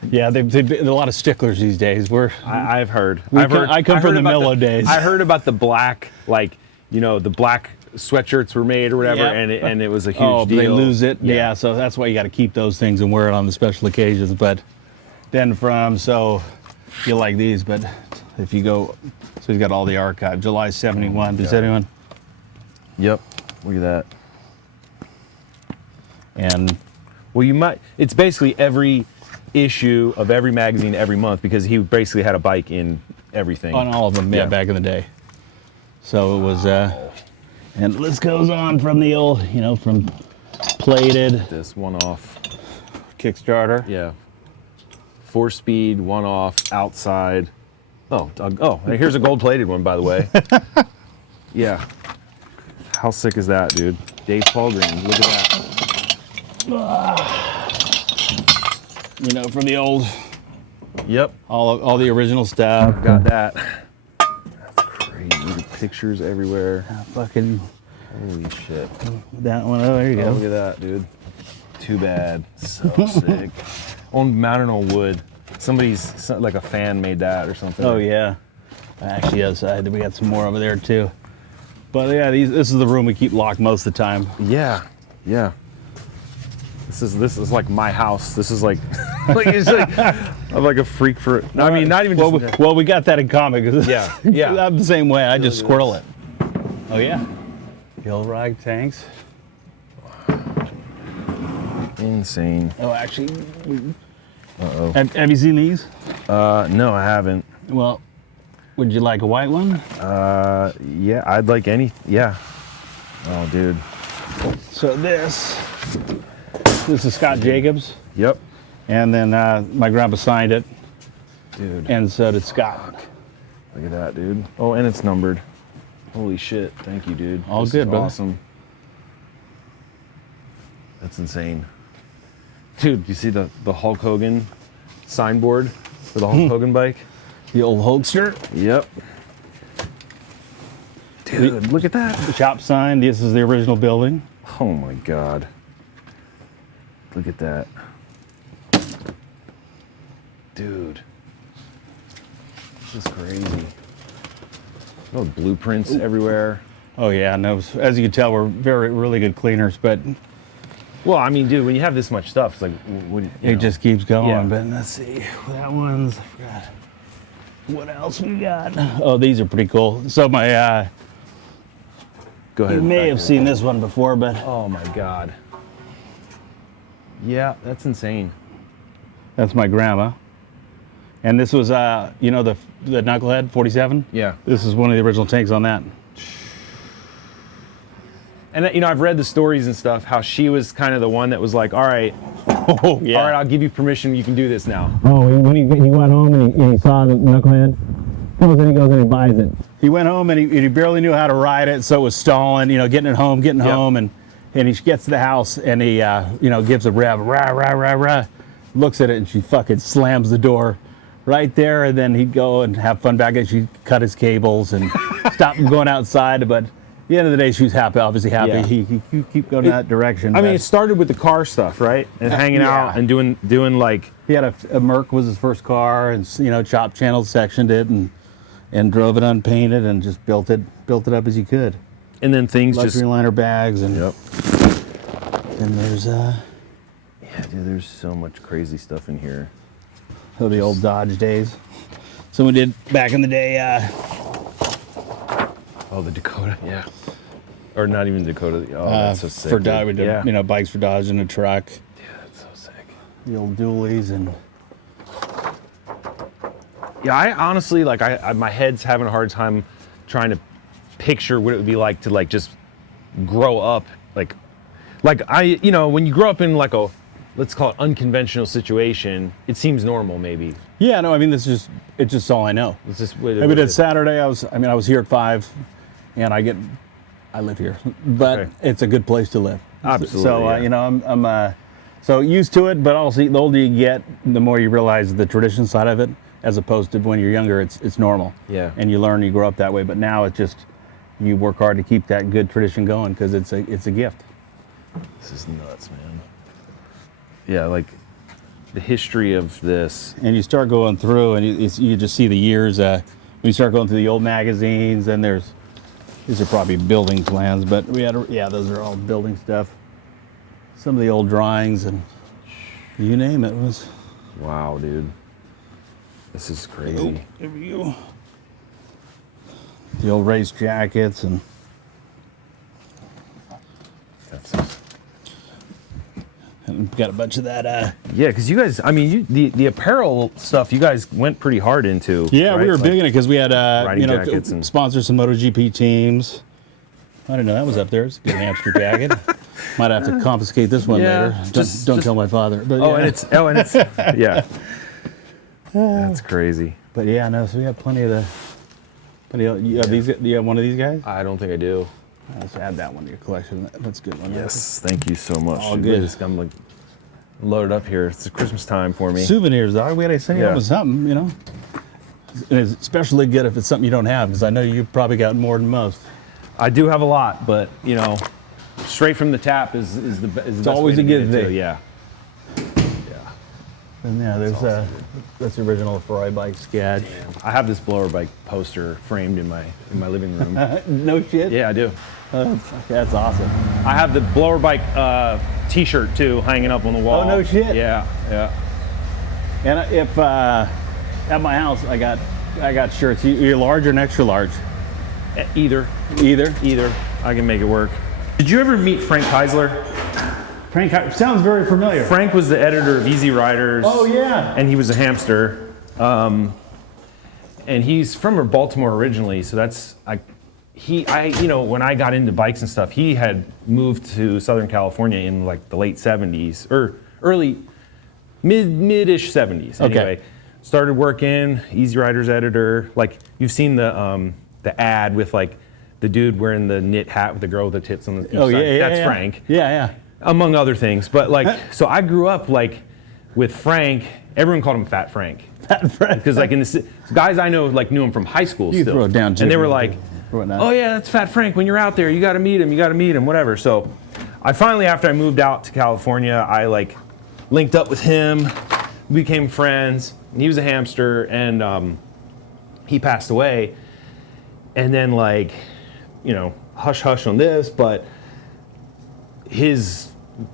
Yeah, they've a lot of sticklers these days. I've heard. I come from the about mellow days. I heard about the black, like, you know, the black sweatshirts were made or whatever, Yep. and it was a huge Oh, deal. they lose it. Yeah. Yeah, so that's why you got to keep those things and wear it on the special occasions. But then so you like these, but if you go, so he's got all the archive. July 71. Does anyone? Yep. Look at that. And Well, you might. It's basically every issue of every magazine every month because he basically had a bike in everything. on all of them, yeah, Yeah. back in the day. So it was, and the list goes on from the old, you know, from plated This one off. Kickstarter. Yeah. 4-speed, one off, outside. Here's a gold-plated one, by the way. Yeah. How sick is that, dude? Dave Paul Green. Look at that. You know, from the old, Yep. all the original stuff. Got that. That's crazy. Pictures everywhere. Fucking Holy shit. that one. Oh, there you Oh, go. look at that, dude. Too bad. So sick. Mounted on wood. Like a fan made that or something. Oh yeah. Actually, yes, we got some more over there too. But yeah, this is the room we keep locked most of the time. Yeah. Yeah. This is like my house. This is like, I'm like a freak for it. No, I mean, not even just. Well, we got that in common. 'Cause Yeah, yeah. I'm the same way. I just squirrel it. Oh yeah. Gilroy tanks. Insane. Oh, actually. Have you seen these? No, I haven't. Well, would you like a white one? Yeah, I'd like any. Yeah. Oh, dude. So this is Scott Jacobs, Yep. and then my grandpa signed it, Dude. and so did Scott. Look at that, dude. Oh, and it's numbered. Holy shit. Thank you, dude. All This good, is brother. awesome. That's insane. Dude, you see the Hulk Hogan signboard for the Hulk Hogan bike? The old Hulkster. Yep. Dude, look at that. The shop sign. This is the original building. Oh my God. Look at that. Dude. This is crazy. No blueprints everywhere. Oh yeah, no. As you can tell, we're really good cleaners, but Well, I mean, dude, when you have this much stuff, it's like, what, it just keeps going. Yeah. But let's see, that one's. I forgot. What else we got? Oh, these are pretty cool. So my, Go ahead. you may back have here. seen this one before, but Oh my God. Yeah, that's insane. that's my grandma. And this was, you know, the Knucklehead 47? Yeah. This is one of the original tanks on that. And you know, I've read the stories and stuff, how she was kind of the one that was like, all right, Oh, yeah. all right, I'll give you permission, you can do this now. Oh, when he went home and he saw the Knucklehead, he goes and he buys it. He went home and he barely knew how to ride it, so it was stalling, you know, getting home, and he gets to the house and he, you know, gives a rev, rah, rah, rah, rah, looks at it and she fucking slams the door right there, and then he'd go and have fun back and she'd cut his cables and stop him going outside, but at the end of the day, she was happy, obviously happy. Yeah. He keep going that direction. I mean, it started with the car stuff, right? And hanging out and doing like... He had a Merc was his first car, and you know, chop channel sectioned it and drove it unpainted and just built it up as you could. And then things Luxury liner bags and Yep. And there's Yeah, dude, there's so much crazy stuff in here. the old Dodge days. Someone did back in the day. Oh, the Dakota, yeah. Or not even Dakota. Oh, that's so sick. For dude. Dodge, we did, yeah. you know, bikes for Dodge in a truck. Yeah, that's so sick. The old dualies and. Yeah, I honestly, like, my head's having a hard time trying to picture what it would be like to, like, just grow up. Like you know, when you grow up in, like, a, let's call it unconventional situation, it seems normal, maybe. Yeah, no, I mean, it's just all I know. It's just I mean, it's Saturday. I was here at 5, and I live here, but Okay. it's a good place to live. Absolutely, So yeah. you know, I'm so used to it, but also the older you get, the more you realize the tradition side of it, as opposed to when you're younger, it's normal. Yeah. And you learn, you grow up that way. But now it's just you work hard to keep that good tradition going because it's a gift. This is nuts, man. Yeah, like the history of this. And you start going through, and you just see the years. When you start going through the old magazines, and these are probably building plans, but those are all building stuff. Some of the old drawings, and you name it was. Wow, dude. This is crazy. There we go. The old race jackets and. And we've got a bunch of that. Yeah, because you guys, I mean, the apparel stuff, you guys went pretty hard into. Yeah, right? we were big in it because we had, riding you know, jackets and- sponsors some MotoGP teams. I didn't know that was up there. It's a good hamster jacket. Might have to confiscate this one Yeah, later. Don't tell my father. But Oh, yeah. and it's, yeah. That's crazy. But yeah, no. So we have plenty of the. You have these. Do you have one of these guys? I don't think I do. Let's add that one to your collection. That's a good one. Yes, thank you so much. All dude. good. Just- I'm like loaded up here. It's Christmas time for me. Souvenirs, dog. We had to send you Yeah. up with something, you know. And it's especially good if it's something you don't have, because I know you've probably got more than most. I do have a lot, but you know, straight from the tap is the best always way a to get good it, too. thing. Yeah. And yeah, there's that's the original Ferrari bike sketch. I have this blower bike poster framed in my living room. No shit. Yeah, I do. That's awesome. I have the blower bike T-shirt too, hanging up on the wall. Oh, no shit. Yeah, yeah. And if at my house, I got shirts. You're large or an extra large? Either. Either. I can make it work. Did you ever meet Frank Heisler? Frank sounds very familiar. Frank was the editor of Easy Riders. Oh yeah. And he was a hamster. And he's from Baltimore originally, so that's you know, when I got into bikes and stuff, he had moved to Southern California in like the late 70s or early mid-ish 70s. Okay. Anyway, started working Easy Riders editor. Like you've seen the ad with like the dude wearing the knit hat with the girl with the tits on the Oh side. yeah. That's Frank. Yeah. Among other things, but like, so I grew up like with Frank. Everyone called him Fat Frank. Fat Frank. Because like guys I know like knew him from high school You still. throw it down, and Jimmy. they were like, Throw it down. "Oh yeah, that's Fat Frank. When you're out there, you got to meet him. Whatever." So, I finally, after I moved out to California, I like linked up with him, we became friends. He was a hamster, and he passed away. And then like, you know, hush hush on this, but his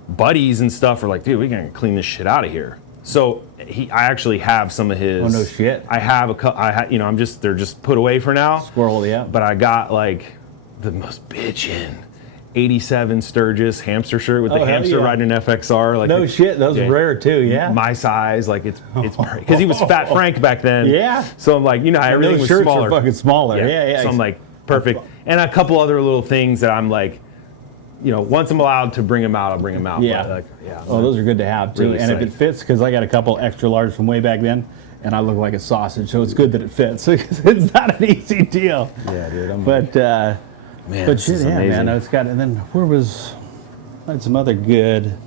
buddies and stuff are like, dude, we gotta clean this shit out of here. So I actually have some of his. Oh, no shit. I have you know, they're just put away for now. Squirrel, yeah. But I got like the most bitchin' '87 Sturgis hamster shirt with the hell hamster yeah. riding an FXR. Like No shit, those are rare too. Yeah. my size, like it's because he was Fat Frank back then. Yeah. So I'm like, how everything those was shirts smaller. are fucking smaller. Yeah. So I'm like, perfect. And a couple other little things that I'm like, once I'm allowed to bring them out, I'll bring them out. Yeah. But like, Oh, those are good to have too. Really and if sick. it fits, because I got a couple extra large from way back then, and I look like a sausage, so it's good that it fits. It's not an easy deal. Yeah, dude. But man, but shit, yeah, amazing. man. It's got. And then I had some other good.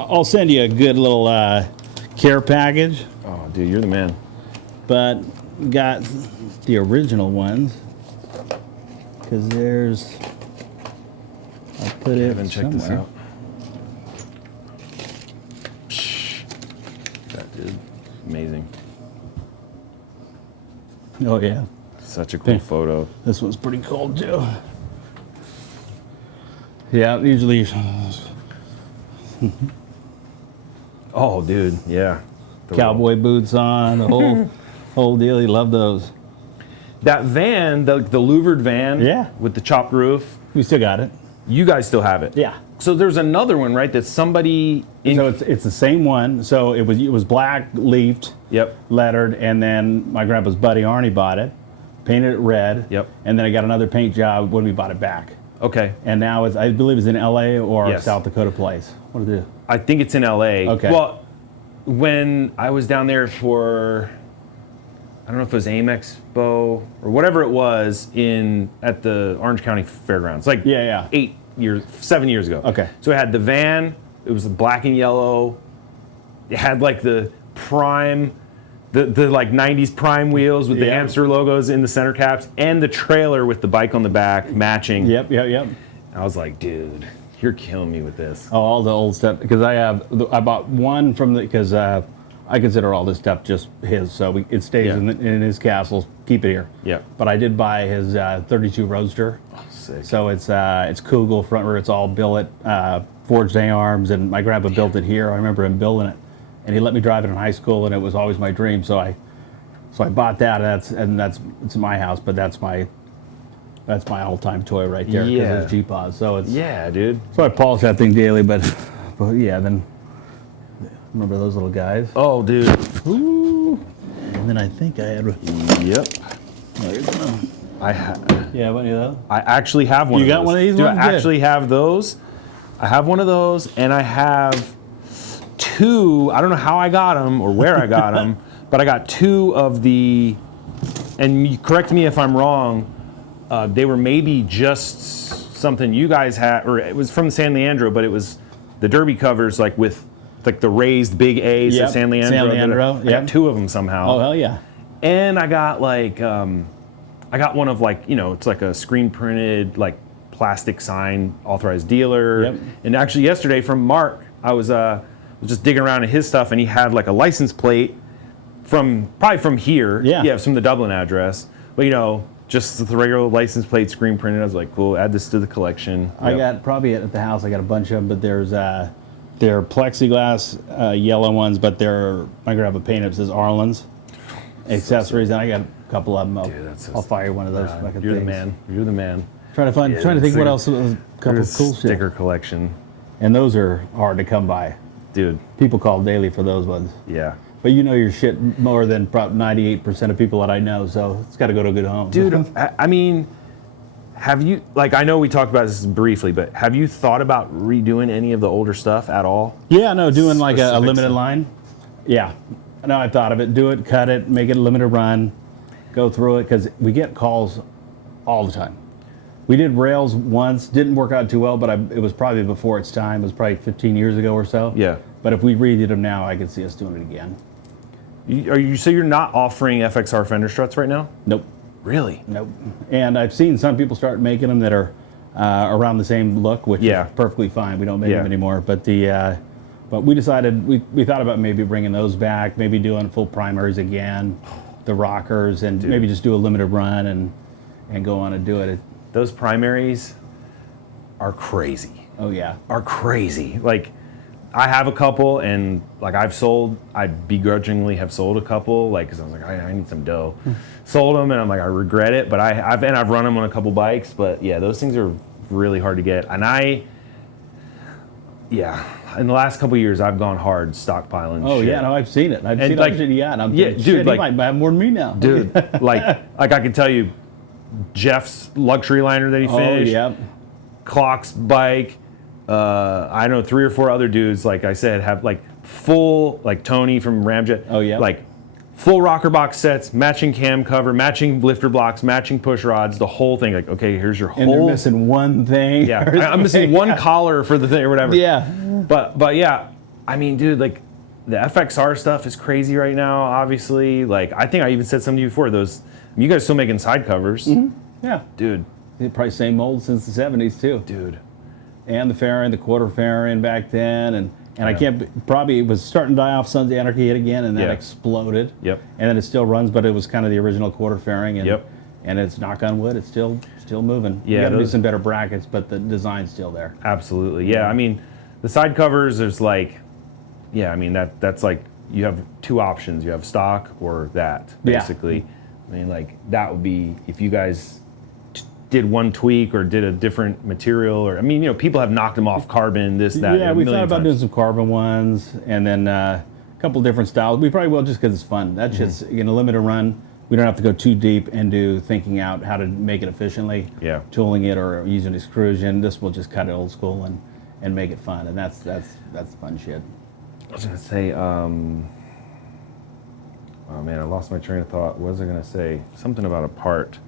I'll send you a good little care package. Oh, dude, you're the man. But got the original ones because there's. I'll put it Check somewhere. this out. That dude, amazing. Oh yeah, Such a cool photo. this one's pretty cool too. Yeah, usually. Oh, dude, yeah. Cowboy boots on, the whole deal. You love those. That van, the louvered van, Yeah. with the chopped roof. We still got it. You guys still have it. Yeah. So there's another one, right? That somebody. So it's the same one. So it was black leafed, Yep. lettered, and then my grandpa's buddy Arnie bought it, painted it red. Yep. And then I got another paint job when we bought it back. Okay. And now I believe it's in LA or Yes. South Dakota place. What did it do? I think it's in LA. Okay. Well, when I was down there for, I don't know if it was AIM Expo or whatever it was at the Orange County Fairgrounds, like Yeah. 7 years ago. Okay. So it had the van. It was the black and yellow. It had like the prime, the like '90s prime wheels with the Yeah. hamster logos in the center caps, and the trailer with the bike on the back matching. Yep. I was like, dude, you're killing me with this. Oh, all the old stuff because I bought one from because I consider all this stuff just his, so it stays Yeah. in his castle. Keep it here. Yeah. But I did buy his 32 Roadster. Sick. So it's Kugel front rear. It's all billet, forged A-arms, and my grandpa built it here. I remember him building it, and he let me drive it in high school, and it was always my dream. So I bought that. It's my house, but that's my all-time toy right there because Yeah. it's G-Pause. So it's Yeah, dude. so I polish that thing daily, but yeah, then remember those little guys. Oh, dude. Ooh. And then I think I had. Yep. There's one. Yeah, what are those? I actually have one. You of got those. one of these Dude, ones? I Good. actually have those. I have one of those, and I have two. I don't know how I got them or where I got them, but I got two of the. And you correct me if I'm wrong. They were maybe just something you guys had, or it was from San Leandro, but it was the derby covers, like with like the raised big A's Yep, at San Leandro. San Leandro, I yep. got two of them somehow. Oh hell yeah! And I got like, I got one of like, it's like a screen printed, like plastic sign authorized dealer. Yep. And actually yesterday from Mark, I was just digging around in his stuff, and he had like a license plate probably from here. Yeah. Yeah, from the Dublin address. But just the regular license plate screen printed. I was like, cool, add this to the collection. I Yep. got probably at the house. I got a bunch of them, but they're plexiglass yellow ones, but my grandpa painted it says Arlen's accessories, and I got a couple of them. I'll fire one of those. fucking You're the things. man. You're the man. Trying to think what else. A couple There's of cool shit. sticker collection. And those are hard to come by. Dude, People call daily for those ones. yeah. But you know your shit more than probably 98% of people that I know, so it's got to go to a good home. Dude, I mean, have you, like, I know we talked about this briefly, but have you thought about redoing any of the older stuff at all? Yeah, no, doing like a Specific limited stuff. line. Yeah. No, I thought of it. Do it, cut it, make it a limited run, go through it, because we get calls all the time. We did rails once, didn't work out too well, but it was probably before its time. It was probably 15 years ago or so. Yeah. But if we redid them now, I could see us doing it again. So you're not offering FXR fender struts right now? Nope. Really? Nope. And I've seen some people start making them that are around the same look, which Yeah. is perfectly fine. We don't make Yeah. them anymore. But but we decided we thought about maybe bringing those back, maybe doing full primaries again, the rockers, and maybe just do a limited run and go on and do it. Those primaries are crazy. Oh yeah. Are crazy. Like, I have a couple, and like I begrudgingly have sold a couple, like, because I was like, I need some dough. Sold them, and I'm like, I regret it, but I've run them on a couple bikes, but yeah, those things are really hard to get. And in the last couple of years, I've gone hard stockpiling. Oh shit. yeah, no, I've seen it. I've And seen like, it. Yeah, and I'm yeah, thinking, dude, shit, like, he might have more than me now, dude. like I can tell you, Jeff's luxury liner that he finished. Oh yeah. Clock's bike. I know 3 or 4 other dudes, like I said, have like full, like Tony from Ramjet. Oh, yeah. Like full rocker box sets, matching cam cover, matching lifter blocks, matching push rods, the whole thing. Like, okay, here's your And they're whole. missing one thing. Yeah, I'm missing one collar for the thing or whatever. Yeah. But yeah, I mean, dude, like the FXR stuff is crazy right now. Obviously, like I think I even said something to you before. You guys still making side covers, Yeah. dude. They probably same mold since the 70s too. Dude. And the fairing, the quarter fairing back then, and I Yeah. can't, probably it was starting to die off. Sons of Anarchy hit again, and then Yeah. exploded. Yep. And then it still runs, but it was kind of the original quarter fairing. And, Yep. And it's, knock on wood, it's still moving. Yeah, You got to do those- some better brackets, but the design's still there. Absolutely. Yeah. I mean, the side covers, there's like, yeah, I mean, that's like, you have 2 options. You have stock or that, Yeah. basically. I mean, like, that would be, if you guys did one tweak or did a different material, or, I mean, you know, people have knocked them off carbon, this, that. Yeah, a we thought million about times. doing some carbon ones, and then a couple different styles. We probably will just because it's fun. That's just, Mm-hmm. in a limited run, we don't have to go too deep into thinking out how to make it efficiently, Yeah. tooling it or using extrusion. This will just cut it old school and make it fun, and that's fun shit. I was going to say, oh man, I lost my train of thought. What was I going to say? Something about a part.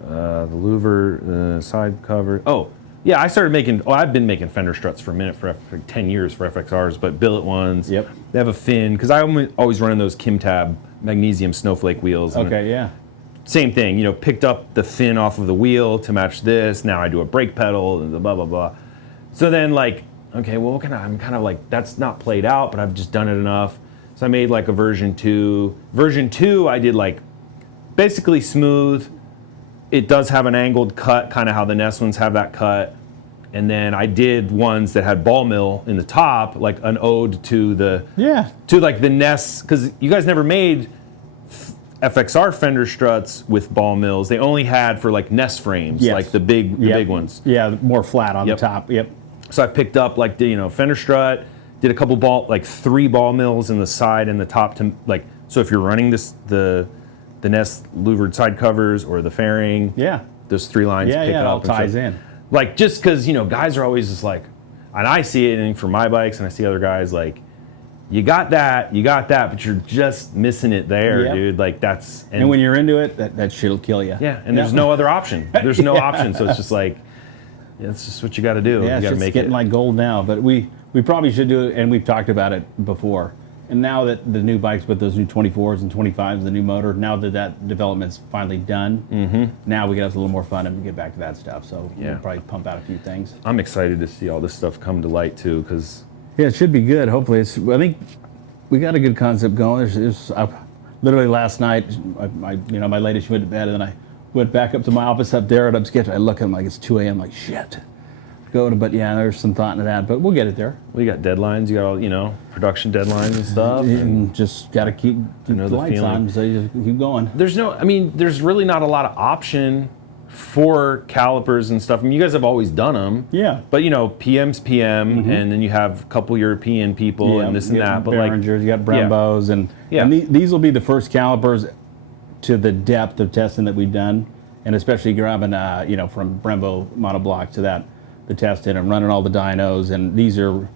The louver, the side cover. Oh, yeah, I've been making fender struts for a minute for 10 years for FXRs, but billet ones. Yep. They have a fin, because I always run in those Kim Tab magnesium snowflake wheels. And Okay, yeah. same thing, you know, picked up the fin off of the wheel to match this. Now I do a brake pedal and the blah, blah, blah. So then, like, okay, well, I'm kind of like, that's not played out, but I've just done it enough. So I made like a version 2. Version 2, I did like basically smooth. It does have an angled cut, kind of how the Ness ones have that cut. And then I did ones that had ball mill in the top, like an ode to the like the Ness, because you guys never made FXR fender struts with ball mills. They only had for like Ness frames, Yes. like the big ones. Yeah, more flat on Yep. the top. Yep. So I picked up like the, you know, fender strut, did a couple like 3 ball mills in the side and the top to like, so if you're running the Ness louvered side covers or the fairing, Yeah. those 3 lines Yeah, pick yeah, it up. all and stuff. ties in. Like, just because, you know, guys are always just like, and I see it and for my bikes and I see other guys like, you got that, but you're just missing it there, Yep. dude. Like that's, And when you're into it, that shit'll kill you. yeah, and there's no other option. There's no option. So it's just like, yeah, it's just what you got to do. Yeah, you it's got to just make getting it. like gold now, but we probably should do it, and we've talked about it before. And now that the new bikes with those new 24s and 25s, the new motor, now that development's finally done, now we can have a little more fun and get back to that stuff. So Yeah. we'll probably pump out a few things. I'm excited to see all this stuff come to light too, because Yeah, it should be good. Hopefully, I think we got a good concept going. Literally last night, my lady, she went to bed, and then I went back up to my office up there, and I look, I'm like, it's 2 a.m. Like shit. But yeah, there's some thought into that, but we'll get it there. we got deadlines. You got all, you know, production deadlines and stuff. And just got to keep know the the lights feeling. on, so you just keep going. There's really not a lot of option for calipers and stuff. I mean, you guys have always done them. Yeah. But, you know, PM's PM, and then you have a couple European people and this and you got that. But like, Behringers, you got Brembos, and Yeah. these will be the first calipers to the depth of testing that we've done, and especially grabbing, from Brembo monoblock to the testing and running all the dynos, and these are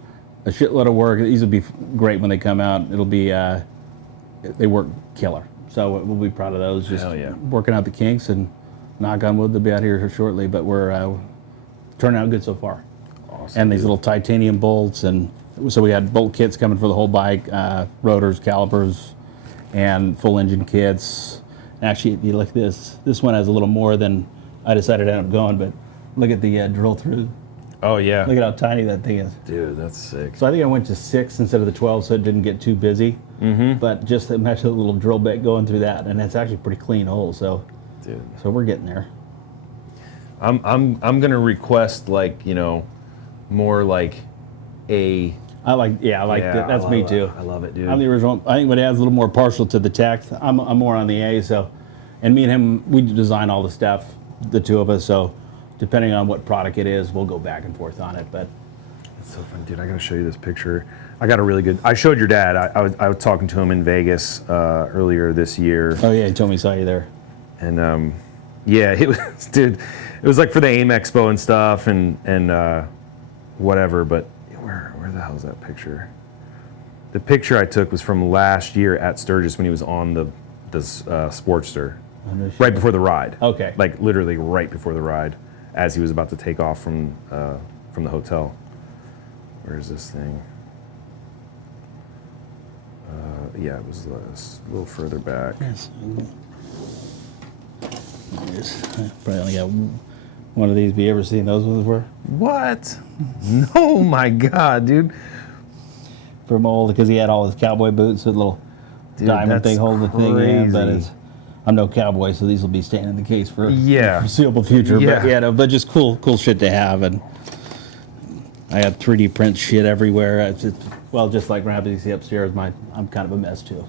a shitload of work. These will be great when they come out. It'll be, they work killer. So we'll be proud of those. Just Hell yeah. working out the kinks, and knock on wood, they'll be out here shortly, but we're turning out good so far. awesome. And these little titanium bolts, and so we had bolt kits coming for the whole bike, rotors, calipers, and full engine kits. Actually, if you look at this one has a little more than I decided to end up going, but look at the drill through. Oh yeah. Look at how tiny that thing is. Dude, that's sick. So I think I went to 6 instead of the 12, so it didn't get too busy. But just imagine a little drill bit going through that, and it's actually a pretty clean hole. So Dude. we're getting there. I'm gonna request, like, you know, more like a I like that. That's me too. I love it, dude. I'm the original. I think my dad's a little more partial to the tech. I'm more on the A. So, and me and him, we design all the stuff, the two of us. So, depending on what product it is, we'll go back and forth on it. But It's so fun, dude. I gotta show you this picture. I got a really good. I showed your dad. I was talking to him in Vegas earlier this year. oh yeah, he told me he saw you there. And yeah, it was, dude. It was like for the AIM Expo and stuff, and whatever. But where the hell is that picture? The picture I took was from last year at Sturgis when he was on the Sportster, right before the ride. Okay. Like literally right before the ride, as he was about to take off from the hotel. Where is this thing? Yeah, it was a little further back. Yes. Probably only got one of these. Have you ever seen those ones before? What? No, my God, dude. From old, because he had all his cowboy boots with a little Dude, diamond that's thing holding the thing in. But crazy. I'm no cowboy, so these will be staying in the case for Yeah. a foreseeable future. Yeah. But yeah, no, but just cool shit to have. And I got 3D print shit everywhere. Well, just like Rabbit, you see upstairs, I'm kind of a mess too.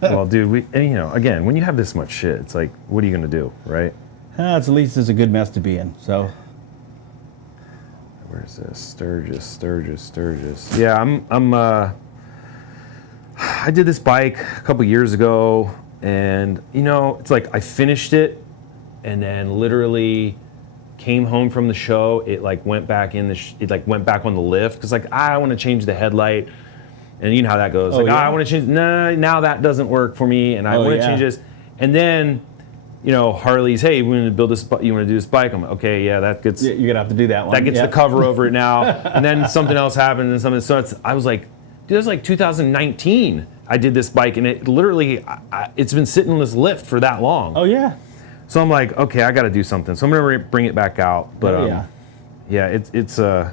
Well, dude, again, when you have this much shit, it's like, what are you gonna do, right? At least it's a good mess to be in. So Where's this? Sturgis. Yeah, I did this bike a couple years ago, and it's like I finished it, and then literally came home from the show. It like went back in it like went back on the lift because like I want to change the headlight, and you know how that goes. Like I want to change. Nah, now that doesn't work for me, and I want to change this. And then, Harley's, hey, we want to build this. You want to do this bike? I'm like, okay, yeah, that gets. you're gonna have to do that one. That gets the cover over it now, and then something else happened, and something. So I was like, dude, it was like 2019. I did this bike, and it literally, it's been sitting in this lift for that long. Oh yeah. So I'm like, okay, I got to do something. So I'm gonna bring it back out. But yeah, it's Need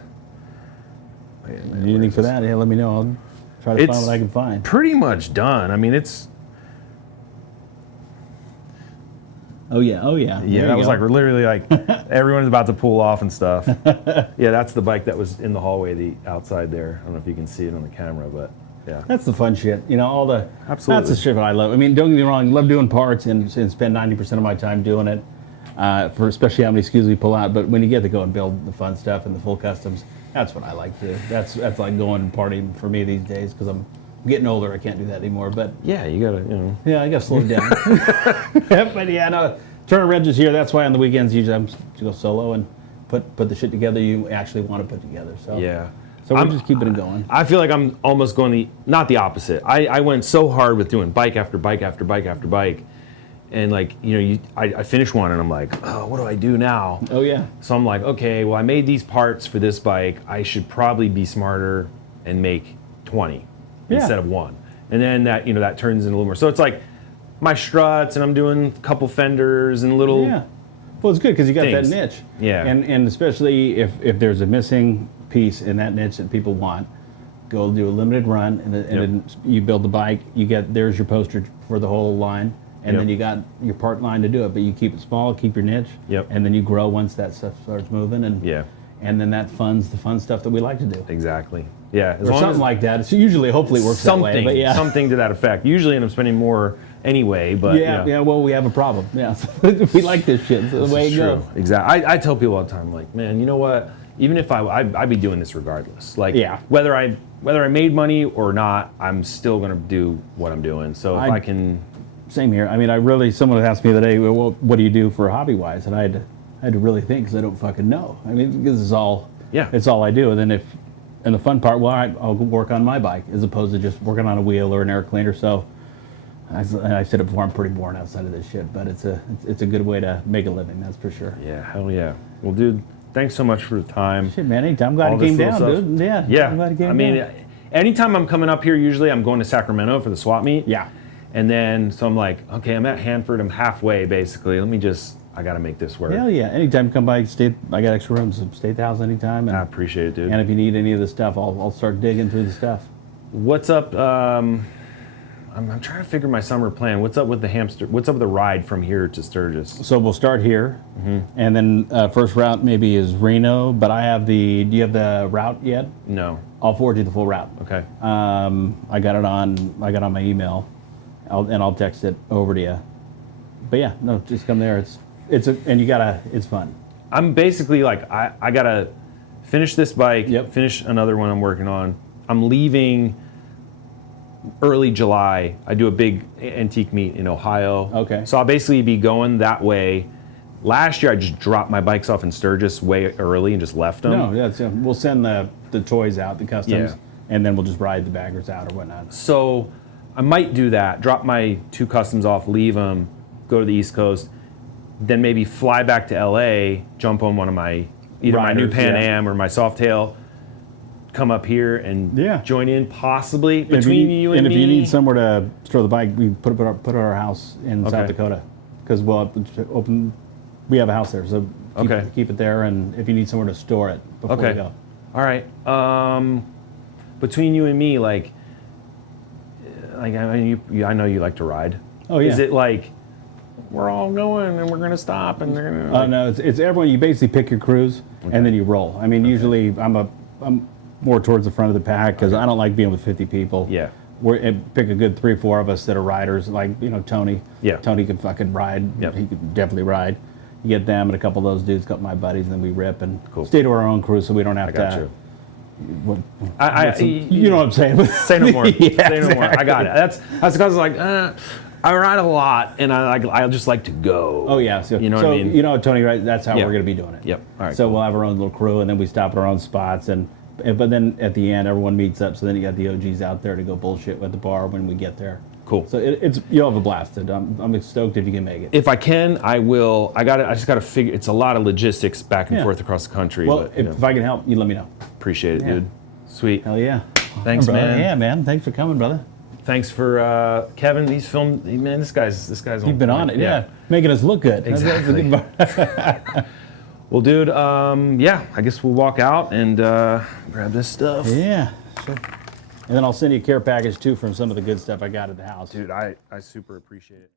anything for that? Yeah, let me know. I'll try to find what I can find. pretty much done. I mean, it's. Oh yeah. Yeah, that was like literally like everyone's about to pull off and stuff. Yeah, that's the bike that was in the hallway, the outside there. I don't know if you can see it on the camera, but yeah. That's the fun shit. All the Absolutely. That's the shit that I love. I mean, don't get me wrong. I love doing parts and spend 90% of my time doing it. For especially how many SKUs we pull out. But when you get to go and build the fun stuff and the full customs, that's what I like to do. That's like going and partying for me these days because I'm getting older. I can't do that anymore. But Yeah, you gotta, yeah, I gotta slow it down. But yeah, no. Turner Reg's here. That's why on the weekends usually I'm to go solo and put the shit together you actually want to put together. So Yeah. So we're just keeping it going. I feel like I'm almost going not the opposite. I went so hard with doing bike after bike after bike after bike. And like, I finish one and I'm like, oh, what do I do now? Oh yeah. So I'm like, okay, well, I made these parts for this bike. I should probably be smarter and make 20 instead of one. And then that, that turns into a little more. So it's like my struts, and I'm doing a couple fenders and little. Yeah. Well, it's good because you got things. that niche. Yeah. And especially if there's a missing piece in that niche that people want, go do a limited run, and then you build the bike. There's your poster for the whole line, and then you got your part line to do it. But you keep it small, keep your niche, and then you grow once that stuff starts moving, and then that funds the fun stuff that we like to do. Exactly. Yeah. Or something like that. It's usually, hopefully, it works that way. But yeah. Something to that effect. Usually, end up spending more anyway. But well, we have a problem. Yeah, we like this shit. It's the way it goes. Exactly. I tell people all the time, like, man, you know what? Even if I'd be doing this regardless. Like, whether I made money or not, I'm still gonna do what I'm doing. So if I can. Same here. I mean, someone asked me the other day, well, what do you do for hobby-wise? And I had to really think because I don't fucking know. I mean, this is all. Yeah. It's all I do. And then and the fun part, well, I'll go work on my bike as opposed to just working on a wheel or an air cleaner. So. I said it before, I'm pretty bored outside of this shit, but it's a good way to make a living, that's for sure. Yeah, hell yeah. Well, dude, thanks so much for the time. Shit, man, anytime. I'm glad it came down, dude. Yeah. Yeah. I'm glad it came I mean, down. anytime I'm coming up here, usually I'm going to Sacramento for the swap meet. Yeah. And then, so I'm like, okay, I'm at Hanford. I'm halfway, basically. I got to make this work. Hell yeah. Anytime come by, I got extra rooms, so stay at the house anytime. And, I appreciate it, dude. And if you need any of the stuff, I'll start digging through the stuff. What's up? I'm trying to figure my summer plan. What's up with the hamster? What's up with the ride from here to Sturgis? So we'll start here, and then first route maybe is Reno. But do you have the route yet? No. I'll forward you the full route. Okay. I got it on my email, I'll text it over to you. But yeah, no, just come there. It's fun. I'm basically like, I gotta finish this bike, Yep. finish another one I'm working on. I'm leaving early July. I do a big antique meet in Ohio. Okay. So I'll basically be going that way. Last year I just dropped my bikes off in Sturgis way early and just left them. No, that's we'll send the toys out, the customs, Yeah. and then we'll just ride the baggers out or whatnot. So I might do that, drop my 2 customs off, leave them, go to the East Coast, then maybe fly back to LA, jump on one of my, either my new Riders, Pan yeah. Am or my Softail, come up here and Yeah. join in possibly And if between you and if me. you need somewhere to store the bike, we put it at our house in South Okay. Dakota, because we'll open. We have a house there, so Okay. keep it there. And if you need somewhere to store it before we Okay. go, All right. Between you and me, like I mean, I know you like to ride. Oh, yeah. Is it like we're all going and we're gonna stop and they're gonna? no, it's everyone. You basically pick your crews and then you roll. I mean, usually I'm more towards the front of the pack because I don't like being with 50 people. Yeah. Pick a good 3-4 of us that are riders, like Tony. Yeah. Tony can fucking ride. Yep. He could definitely ride. You get them and a couple of those dudes, a couple of my buddies, and then we rip and Cool. stay to our own crew, so we don't have I got to. you. What, I you know what I'm saying? Say no more. Yeah, Say no more. I got exactly. it. That's because like I ride a lot and I just like to go. Oh yeah, so You know what I mean? You know, Tony, right? That's how Yeah. we're gonna be doing it. Yep. All right, So cool. we'll have our own little crew, and then we stop at our own spots, but then at the end, everyone meets up. So then you got the OGs out there to go bullshit at the bar when we get there. Cool. So you'll have a blast. I'm stoked if you can make it. If I can, I will. I just got to figure. It's a lot of logistics back and Yeah. forth across the country. Well, but, you know, if I can help, you let me know. appreciate it, Yeah. dude. Sweet. Hell yeah. Thanks, brother. man. Yeah, man. Thanks for coming, brother. Thanks for Kevin. He's filmed. Man, this guy's. You've been on it, yeah. Making us look good. That's a Exactly. good part. Well, dude. Yeah. I guess we'll walk out and grab this stuff. Yeah. Sure. And then I'll send you a care package too from some of the good stuff I got at the house. Dude, I super appreciate it.